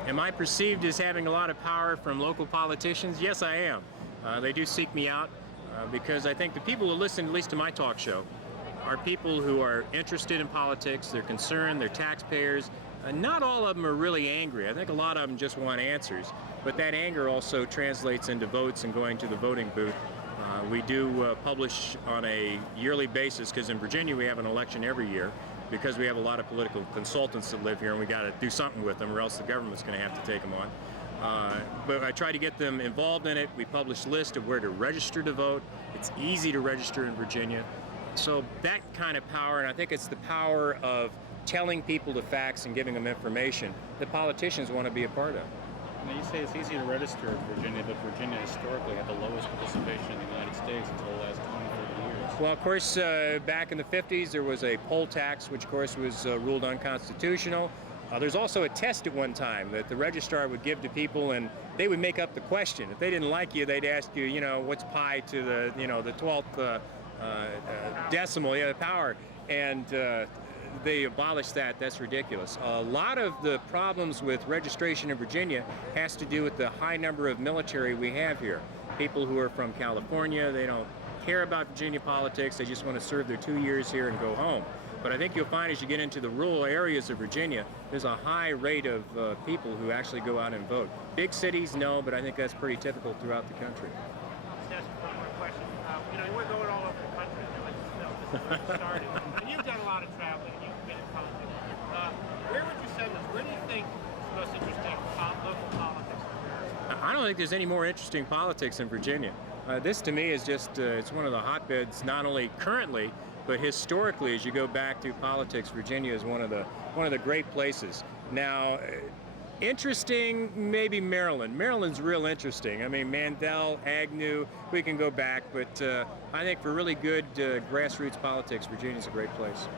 Am I perceived as having a lot of power from local politicians? Yes, I am. They do seek me out because I think the people who listen, at least to my talk show, are people who are interested in politics, they're concerned, they're taxpayers. Not all of them are really angry. I think a lot of them just want answers. But that anger also translates into votes and going to the voting booth. We do publish on a yearly basis because in Virginia we have an election every year because we have a lot of political consultants that live here and we got to do something with them or else the government's going to have to take them on. But I try to get them involved in it. We publish lists of where to register to vote. It's easy to register in Virginia. So that kind of power, and I think it's the power of telling people the facts and giving them information that politicians want to be a part of. Now, you say it's easy to register in Virginia, but Virginia historically had the lowest participation in the United States until the last 20, 30 years. Well, of course, back in the 50s, there was a poll tax, which, of course, was ruled unconstitutional. There's also a test at one time that the registrar would give to people, and they would make up the question. If they didn't like you, they'd ask you, what's pi to the, the 12th decimal, the power, and they abolished that. That's ridiculous. A lot of the problems with registration in Virginia has to do with the high number of military we have here. People who are from California, they don't care about Virginia politics. They just want to serve their 2 years here and go home. But I think you'll find as you get into the rural areas of Virginia, there's a high rate of people who actually go out and vote. Big cities, no, but I think that's pretty typical throughout the country. Just ask one more question. We're going all over the country doing this film. This is where it started. And you've done a lot of traveling. You've been in politics. Where would you send us? Where do you think is the most interesting local politics in America? I don't think there's any more interesting politics in Virginia. This to me is just, it's one of the hotbeds, not only currently, but historically, as you go back through politics, Virginia is one of the great places. Now, interesting, maybe Maryland. Maryland's real interesting. I mean, Mandel, Agnew, we can go back, but I think for really good grassroots politics, Virginia's a great place.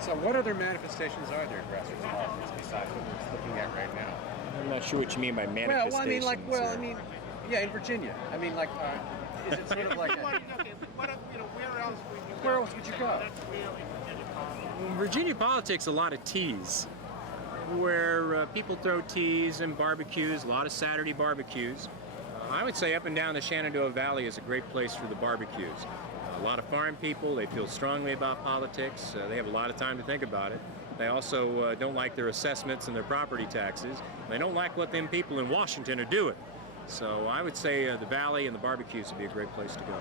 So what other manifestations are there of grassroots politics besides what we're looking at right now? I'm not sure what you mean by manifestations. Yeah, in Virginia. Is it sort of like where else would you go? In Virginia politics, a lot of teas, where people throw teas and barbecues, a lot of Saturday barbecues. I would say up and down the Shenandoah Valley is a great place for the barbecues. A lot of farm people, they feel strongly about politics. They have a lot of time to think about it. They also don't like their assessments and their property taxes. They don't like what them people in Washington are doing. So I would say the Valley and the barbecues would be a great place to go.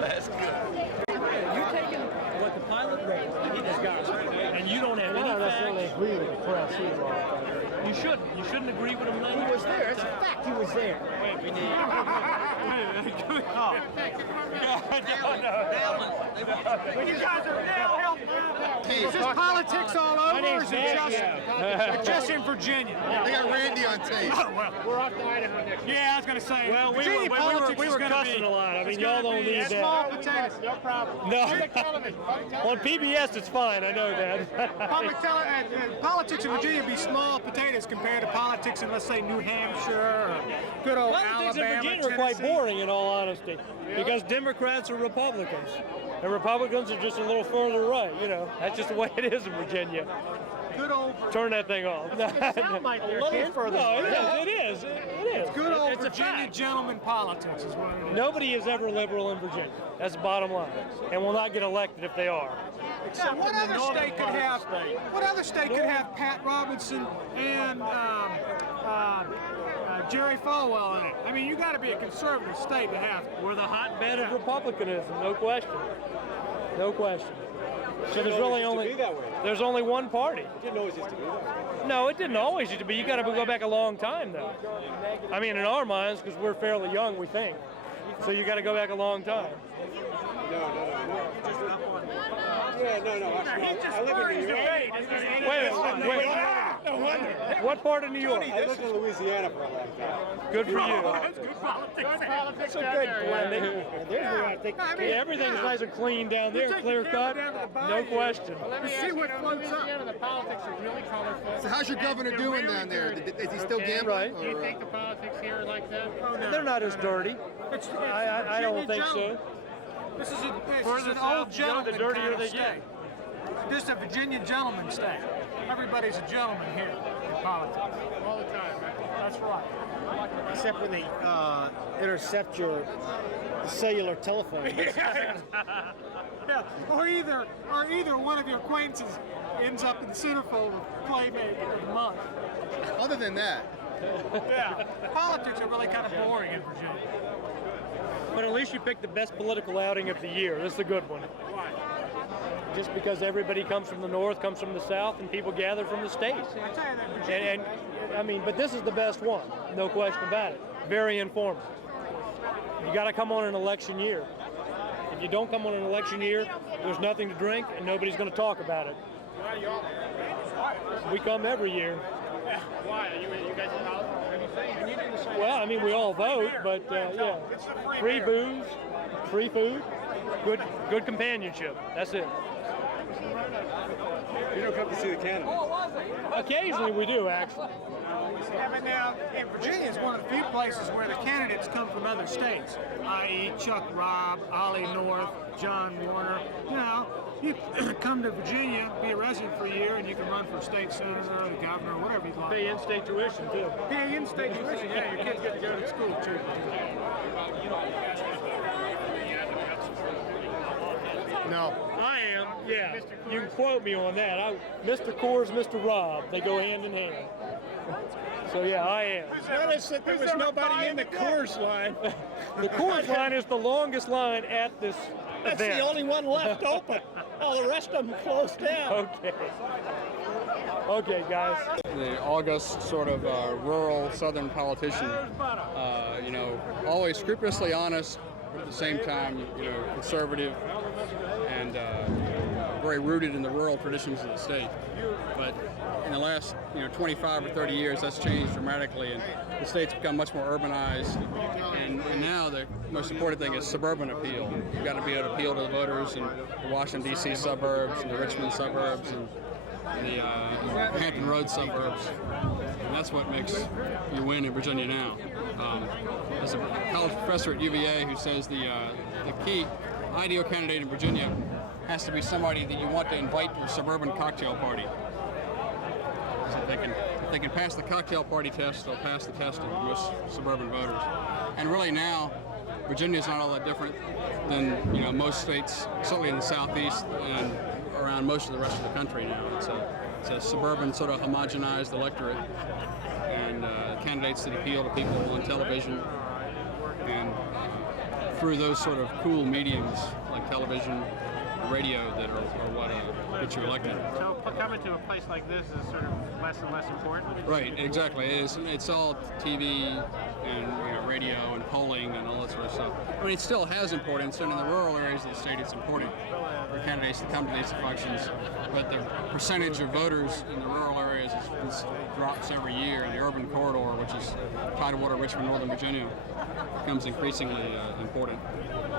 That's good. You're taking what the pilot wrote in his guys, and you don't have any facts. I don't necessarily agree with the press either. You shouldn't. You shouldn't agree with him. He was there. It's a fact. He was there. Wait, we need. When you guys are now, is this politics all over, or is it just in Virginia? They got Randy on tape. Oh, well, we're off to Idaho next year. Yeah, I was going to say. Well, we were cussing a lot. I mean, y'all don't need that. Small potatoes, no problem. No. On PBS, it's fine. I know that. Politics in Virginia be small potatoes compared to politics in, let's say, New Hampshire or good old Politics Alabama. in Virginia are quite boring, in all honesty, because Democrats are Republicans, and Republicans are just a little further right. That's just the way it is in Virginia. Good old. Turn that thing off. A little further. No, it is. It's good old Virginia gentleman politics is what it is. Nobody is ever liberal in Virginia. That's the bottom line, and will not get elected if they are. Except what other state could have? What other state could have Pat Robertson and Jerry Falwell in it? I mean, you got to be a conservative state to have. We're the hotbed of republicanism, no question. No question. So there's only one party. It didn't always used to be that way. No, it didn't always used to be. You got to go back a long time, though. I mean, in our minds, because we're fairly young, we think. So you got to go back a long time. No. Yeah, no. I live in New York. Wait. no wonder. What part of New York? I lived in Louisiana for a long time. Good for you. That's good politics. Good politics So down good there. blending. Yeah, Everything's nice and clean down there, clear cut. No question. Well, let me ask you, Louisiana, the politics are really colorful. So how's your governor doing down there? Is he still gambling? Right. Do you think the politics here are like that? They're not as dirty. I don't think so. This is Further an south old you go, the gentleman dirtier kind of they state. get. This is a Virginia gentleman state. Everybody's a gentleman here in politics. All the time, right? That's right. Except when they intercept your cellular telephone. Yeah. Or either one of your acquaintances ends up in the centerfold of Playmate of the Month. Other than that, Yeah. Politics are really kind of boring in Virginia. But at least you picked the best political outing of the year. This is a good one. Why? Just because everybody comes from the north, comes from the south, and people gather from the states. I tell you that Virginia. And I mean, but this is the best one, no question about it. Very informative. You got to come on an election year. If you don't come on an election year, there's nothing to drink, and nobody's going to talk about it. We come every year. Why? Are you guys out? Well, I mean, we all vote, but yeah, free booze, free food, good companionship. That's it. You don't come to see the candidate. Occasionally we do, actually. Yeah, but now, Virginia is one of the few places where the candidates come from other states, i.e. Chuck Robb, Ollie North, John Warner. You know, you come to Virginia, be a resident for a year, and you can run for state senator, the governor, whatever you'd like. Pay in-state tuition, too. Pay in-state tuition, yeah, your kids get to go to school, too. No. I am, yeah. You can quote me on that. Mr. Coors, Mr. Robb, they go hand in hand. So yeah, I am. Notice that there was nobody in the Coors line. The Coors line is the longest line at this That's event. the only one left open. All the rest of them closed down. Okay. Okay, guys. The august sort of rural southern politician, always scrupulously honest, but at the same time, conservative and very rooted in the rural traditions of the state. But in the last 25 or 30 years, that's changed dramatically, and the state's become much more urbanized. And now the most important thing is suburban appeal. You've got to be able to appeal to the voters in the Washington, D.C. suburbs, and the Richmond suburbs, and the Hampton Road suburbs. And that's what makes you win in Virginia now. There's a college professor at UVA who says the key ideal candidate in Virginia has to be somebody that you want to invite to a suburban cocktail party. So if they can pass the cocktail party test, they'll pass the test of most suburban voters. And really now, Virginia's not all that different than most states, certainly in the southeast and around most of the rest of the country now. It's a suburban sort of homogenized electorate, and candidates that appeal to people on television and through those sort of cool mediums like television, radio that are what get you elected. So coming to a place like this is sort of less and less important? Right, exactly. It's all TV and radio and polling and all that sort of stuff. I mean, it still has importance, and in the rural areas of the state it's important for candidates to come to these elections, but the percentage of voters in the rural areas drops every year. The urban corridor, which is Tidewater, Richmond, Northern Virginia, becomes increasingly important.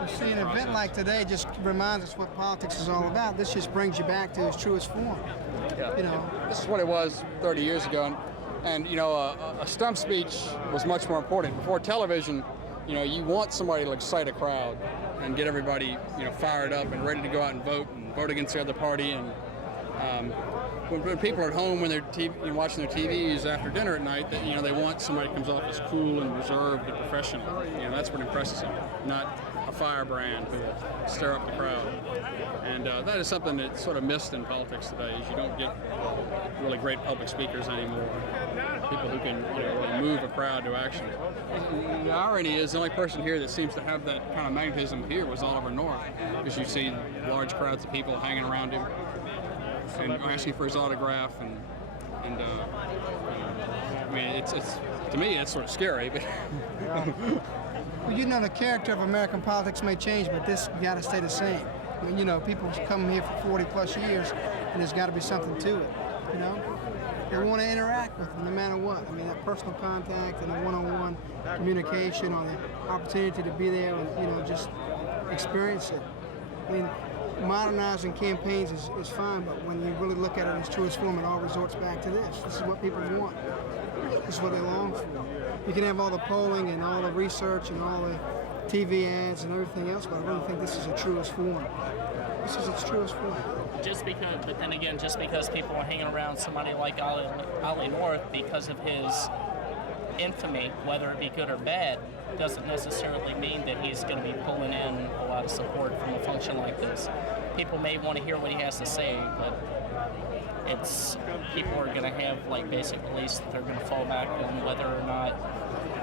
See, an event like today just reminds us what politics is all about. This just brings you back to its truest form. Yeah. This is what it was 30 years ago, and a stump speech was much more important. Before television, you want somebody to excite a crowd and get everybody fired up and ready to go out and vote against the other party. And when people are at home when they're watching their TVs after dinner at night, that they want somebody who comes off as cool and reserved and professional. That's what impresses them, not a firebrand who will stir up the crowd. And that is something that's sort of missed in politics today, is you don't get really great public speakers anymore, people who can really move a crowd to action. And the irony is the only person here that seems to have that kind of magnetism here was Oliver North, because you see large crowds of people hanging around him and asking for his autograph, and I mean, it's to me it's sort of scary, but. Well, the character of American politics may change, but this got to stay the same. I mean, people come here for 40 plus years, and there's got to be something to it, they want to interact with them no matter what. I mean, that personal contact and the one-on-one communication, or the opportunity to be there and just experience it. I mean, modernizing campaigns is fine, but when you really look at it in its truest form, it all resorts back to this. This is what people want. This is what they long for. You can have all the polling and all the research and all the TV ads and everything else, but I really think this is the truest form. This is its truest form. But then again, just because people are hanging around somebody like Ollie North because of his infamy, whether it be good or bad, doesn't necessarily mean that he's going to be pulling in a lot of support from a function like this. People may want to hear what he has to say, but people are going to have like basic beliefs that they're going to fall back on whether or not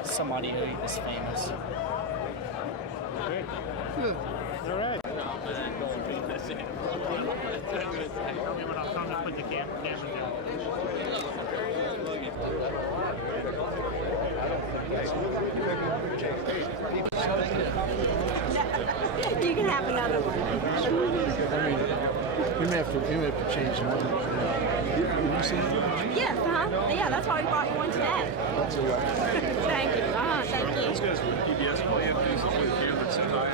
somebody is famous. Good. All right. Tell me when I'll come to put the camera down. You can have another one. I mean, you may have to change the one. You seen it? Yes, yeah, that's why we brought you one today. That's all right. Thank you. Thank you. These guys from PBS playing here that said hi.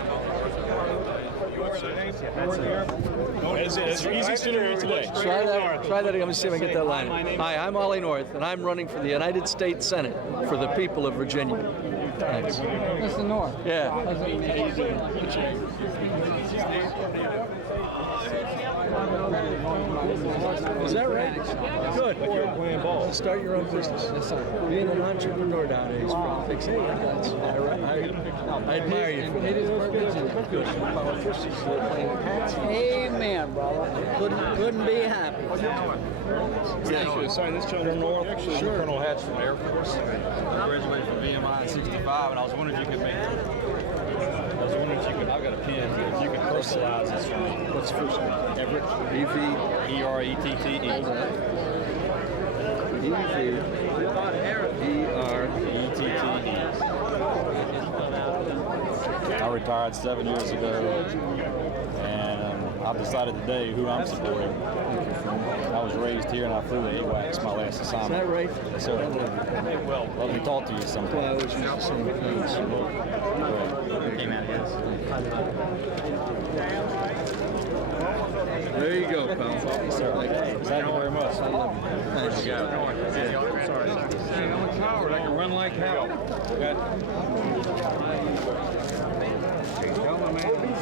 As easy student here today. Try that again. Let me see if I can get that line. Hi, I'm Ollie North, and I'm running for the United States Senate for the people of Virginia. Thanks. Mr. North. Yeah. Is that right? Good. Playing ball. Start your own business. Yes, sir. Being an entrepreneur nowadays, takes I admire you for that. Good. Politicians playing hats. Amen, brother. Couldn't be happy. Sorry, this gentleman North. Actually, Sure. Colonel Hatch from the Air Force. I graduated from VMI in '65, and I was wondering if you could make. I've got a pen. If you could personalize this for me. What's the first name? Everett. E-V-E-R-E-T-T-E. E-V-E-R-E-T-T-E. I retired 7 years ago, and I've decided today who I'm supporting. I was raised here, and I flew to AWACS my last assignment. Is that right? Yes, sir. Well, let me talk to you sometime. Well, I was used to some There you go, pal. Yes, sir. Thank you very much. Thanks. Sorry. I'm Howard. I can run like hell.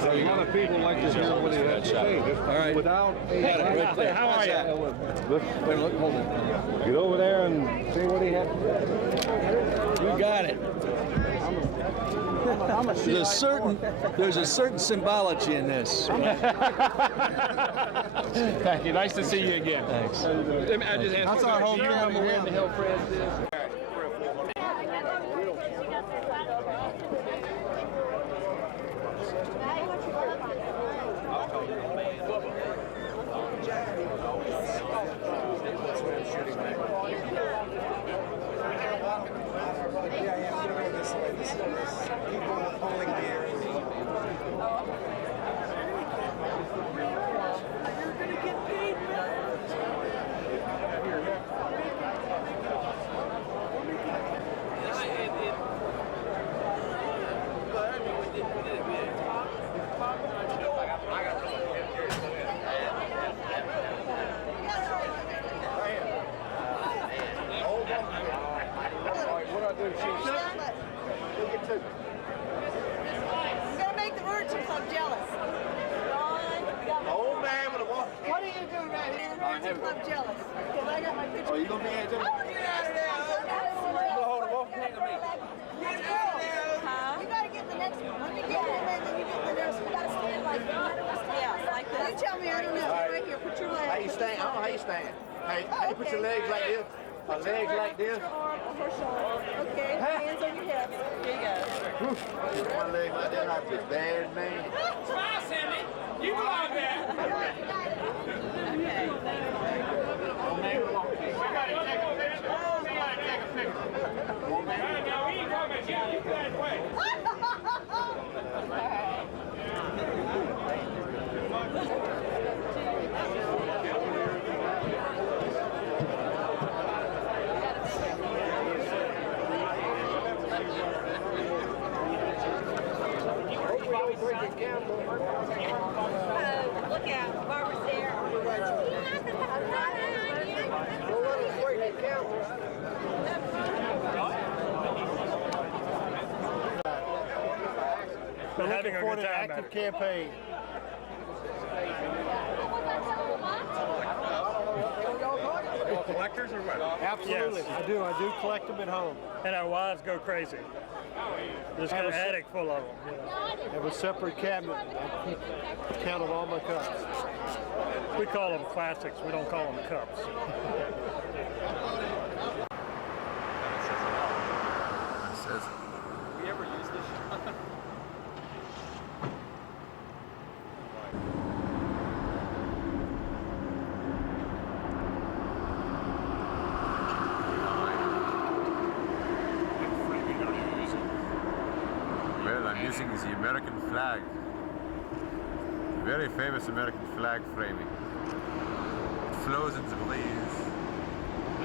So a lot of people like to hear what he has to say. All right. Without Right there. How are you? Wait, look, hold on. Get over there and see what he has to say. You got it. There's a certain symbology in this. Thank you. Nice to see you again. Thanks. That's our home. Do you remember where in the Hillfreds is? Okay, hands on your hips. Here you go. One leg like that, I'd be bad man. Try, Sammy. You go out there. Okay. Look out, Barbara's there. We're having a good time. Active campaign. All collectors or what? Absolutely. Yes. I do collect them at home. And our wives go crazy. There's got an attic full of them. I have a separate cabinet. I keep count of all my cups. We call them classics. We don't call them cups. We ever use this? Well, I'm using the American flag. Very famous American flag framing. It flows in the breeze.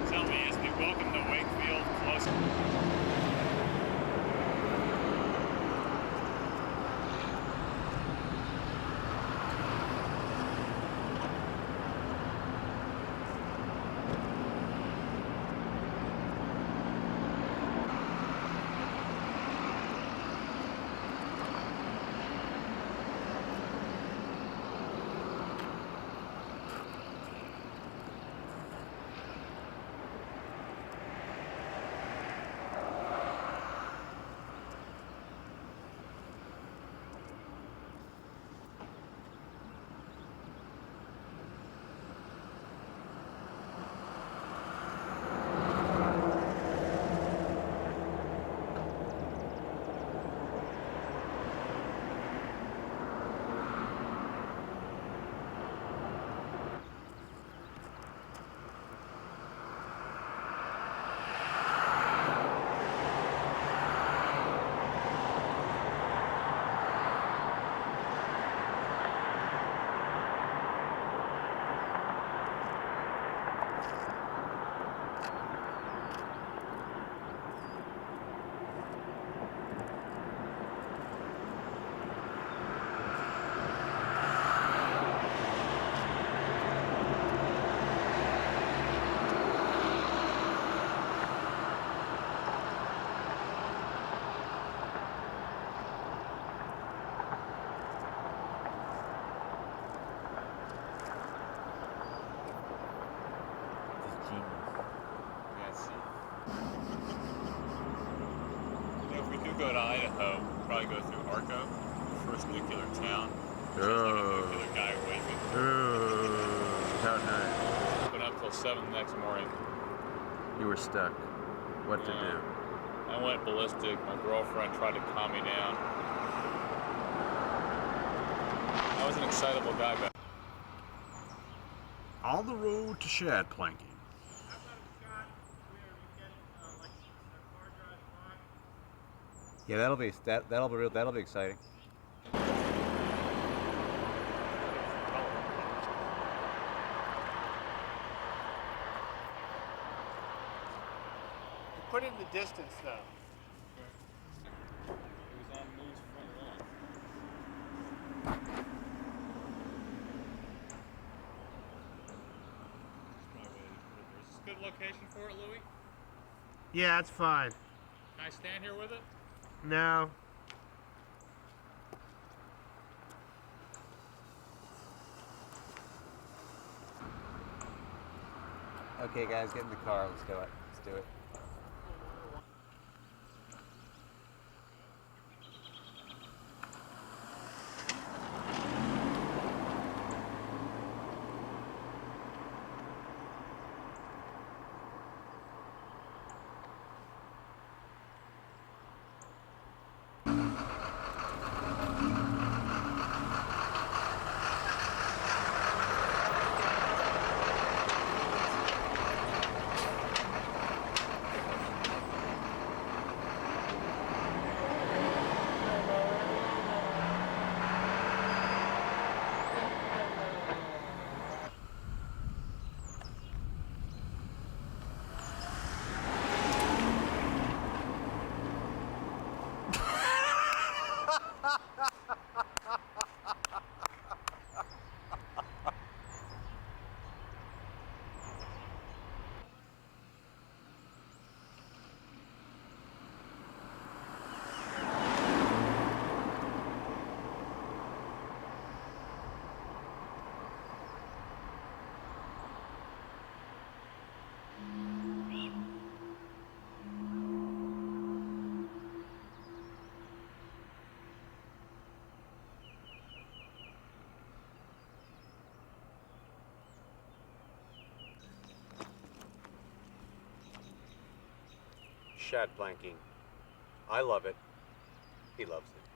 Tell me, as we welcome to Wakefield closer. If we do go to Idaho, we'll probably go through Arco, the first nuclear town. Oh. Like a nuclear guy waving. Oh, how nice. Been up till 7 the next morning. You were stuck. What to do? I went ballistic. My girlfriend tried to calm me down. I was an excitable guy back. On the road to Shad Planking. Yeah, that'll be exciting. Put it in the distance, though. It was on Moo's front lawn. Is this a good location for it, Louis? Yeah, that's fine. Can I stand here with it? No. Okay, guys, get in the car. Let's do it. Let's do it. Shad Planking. I love it. He loves it.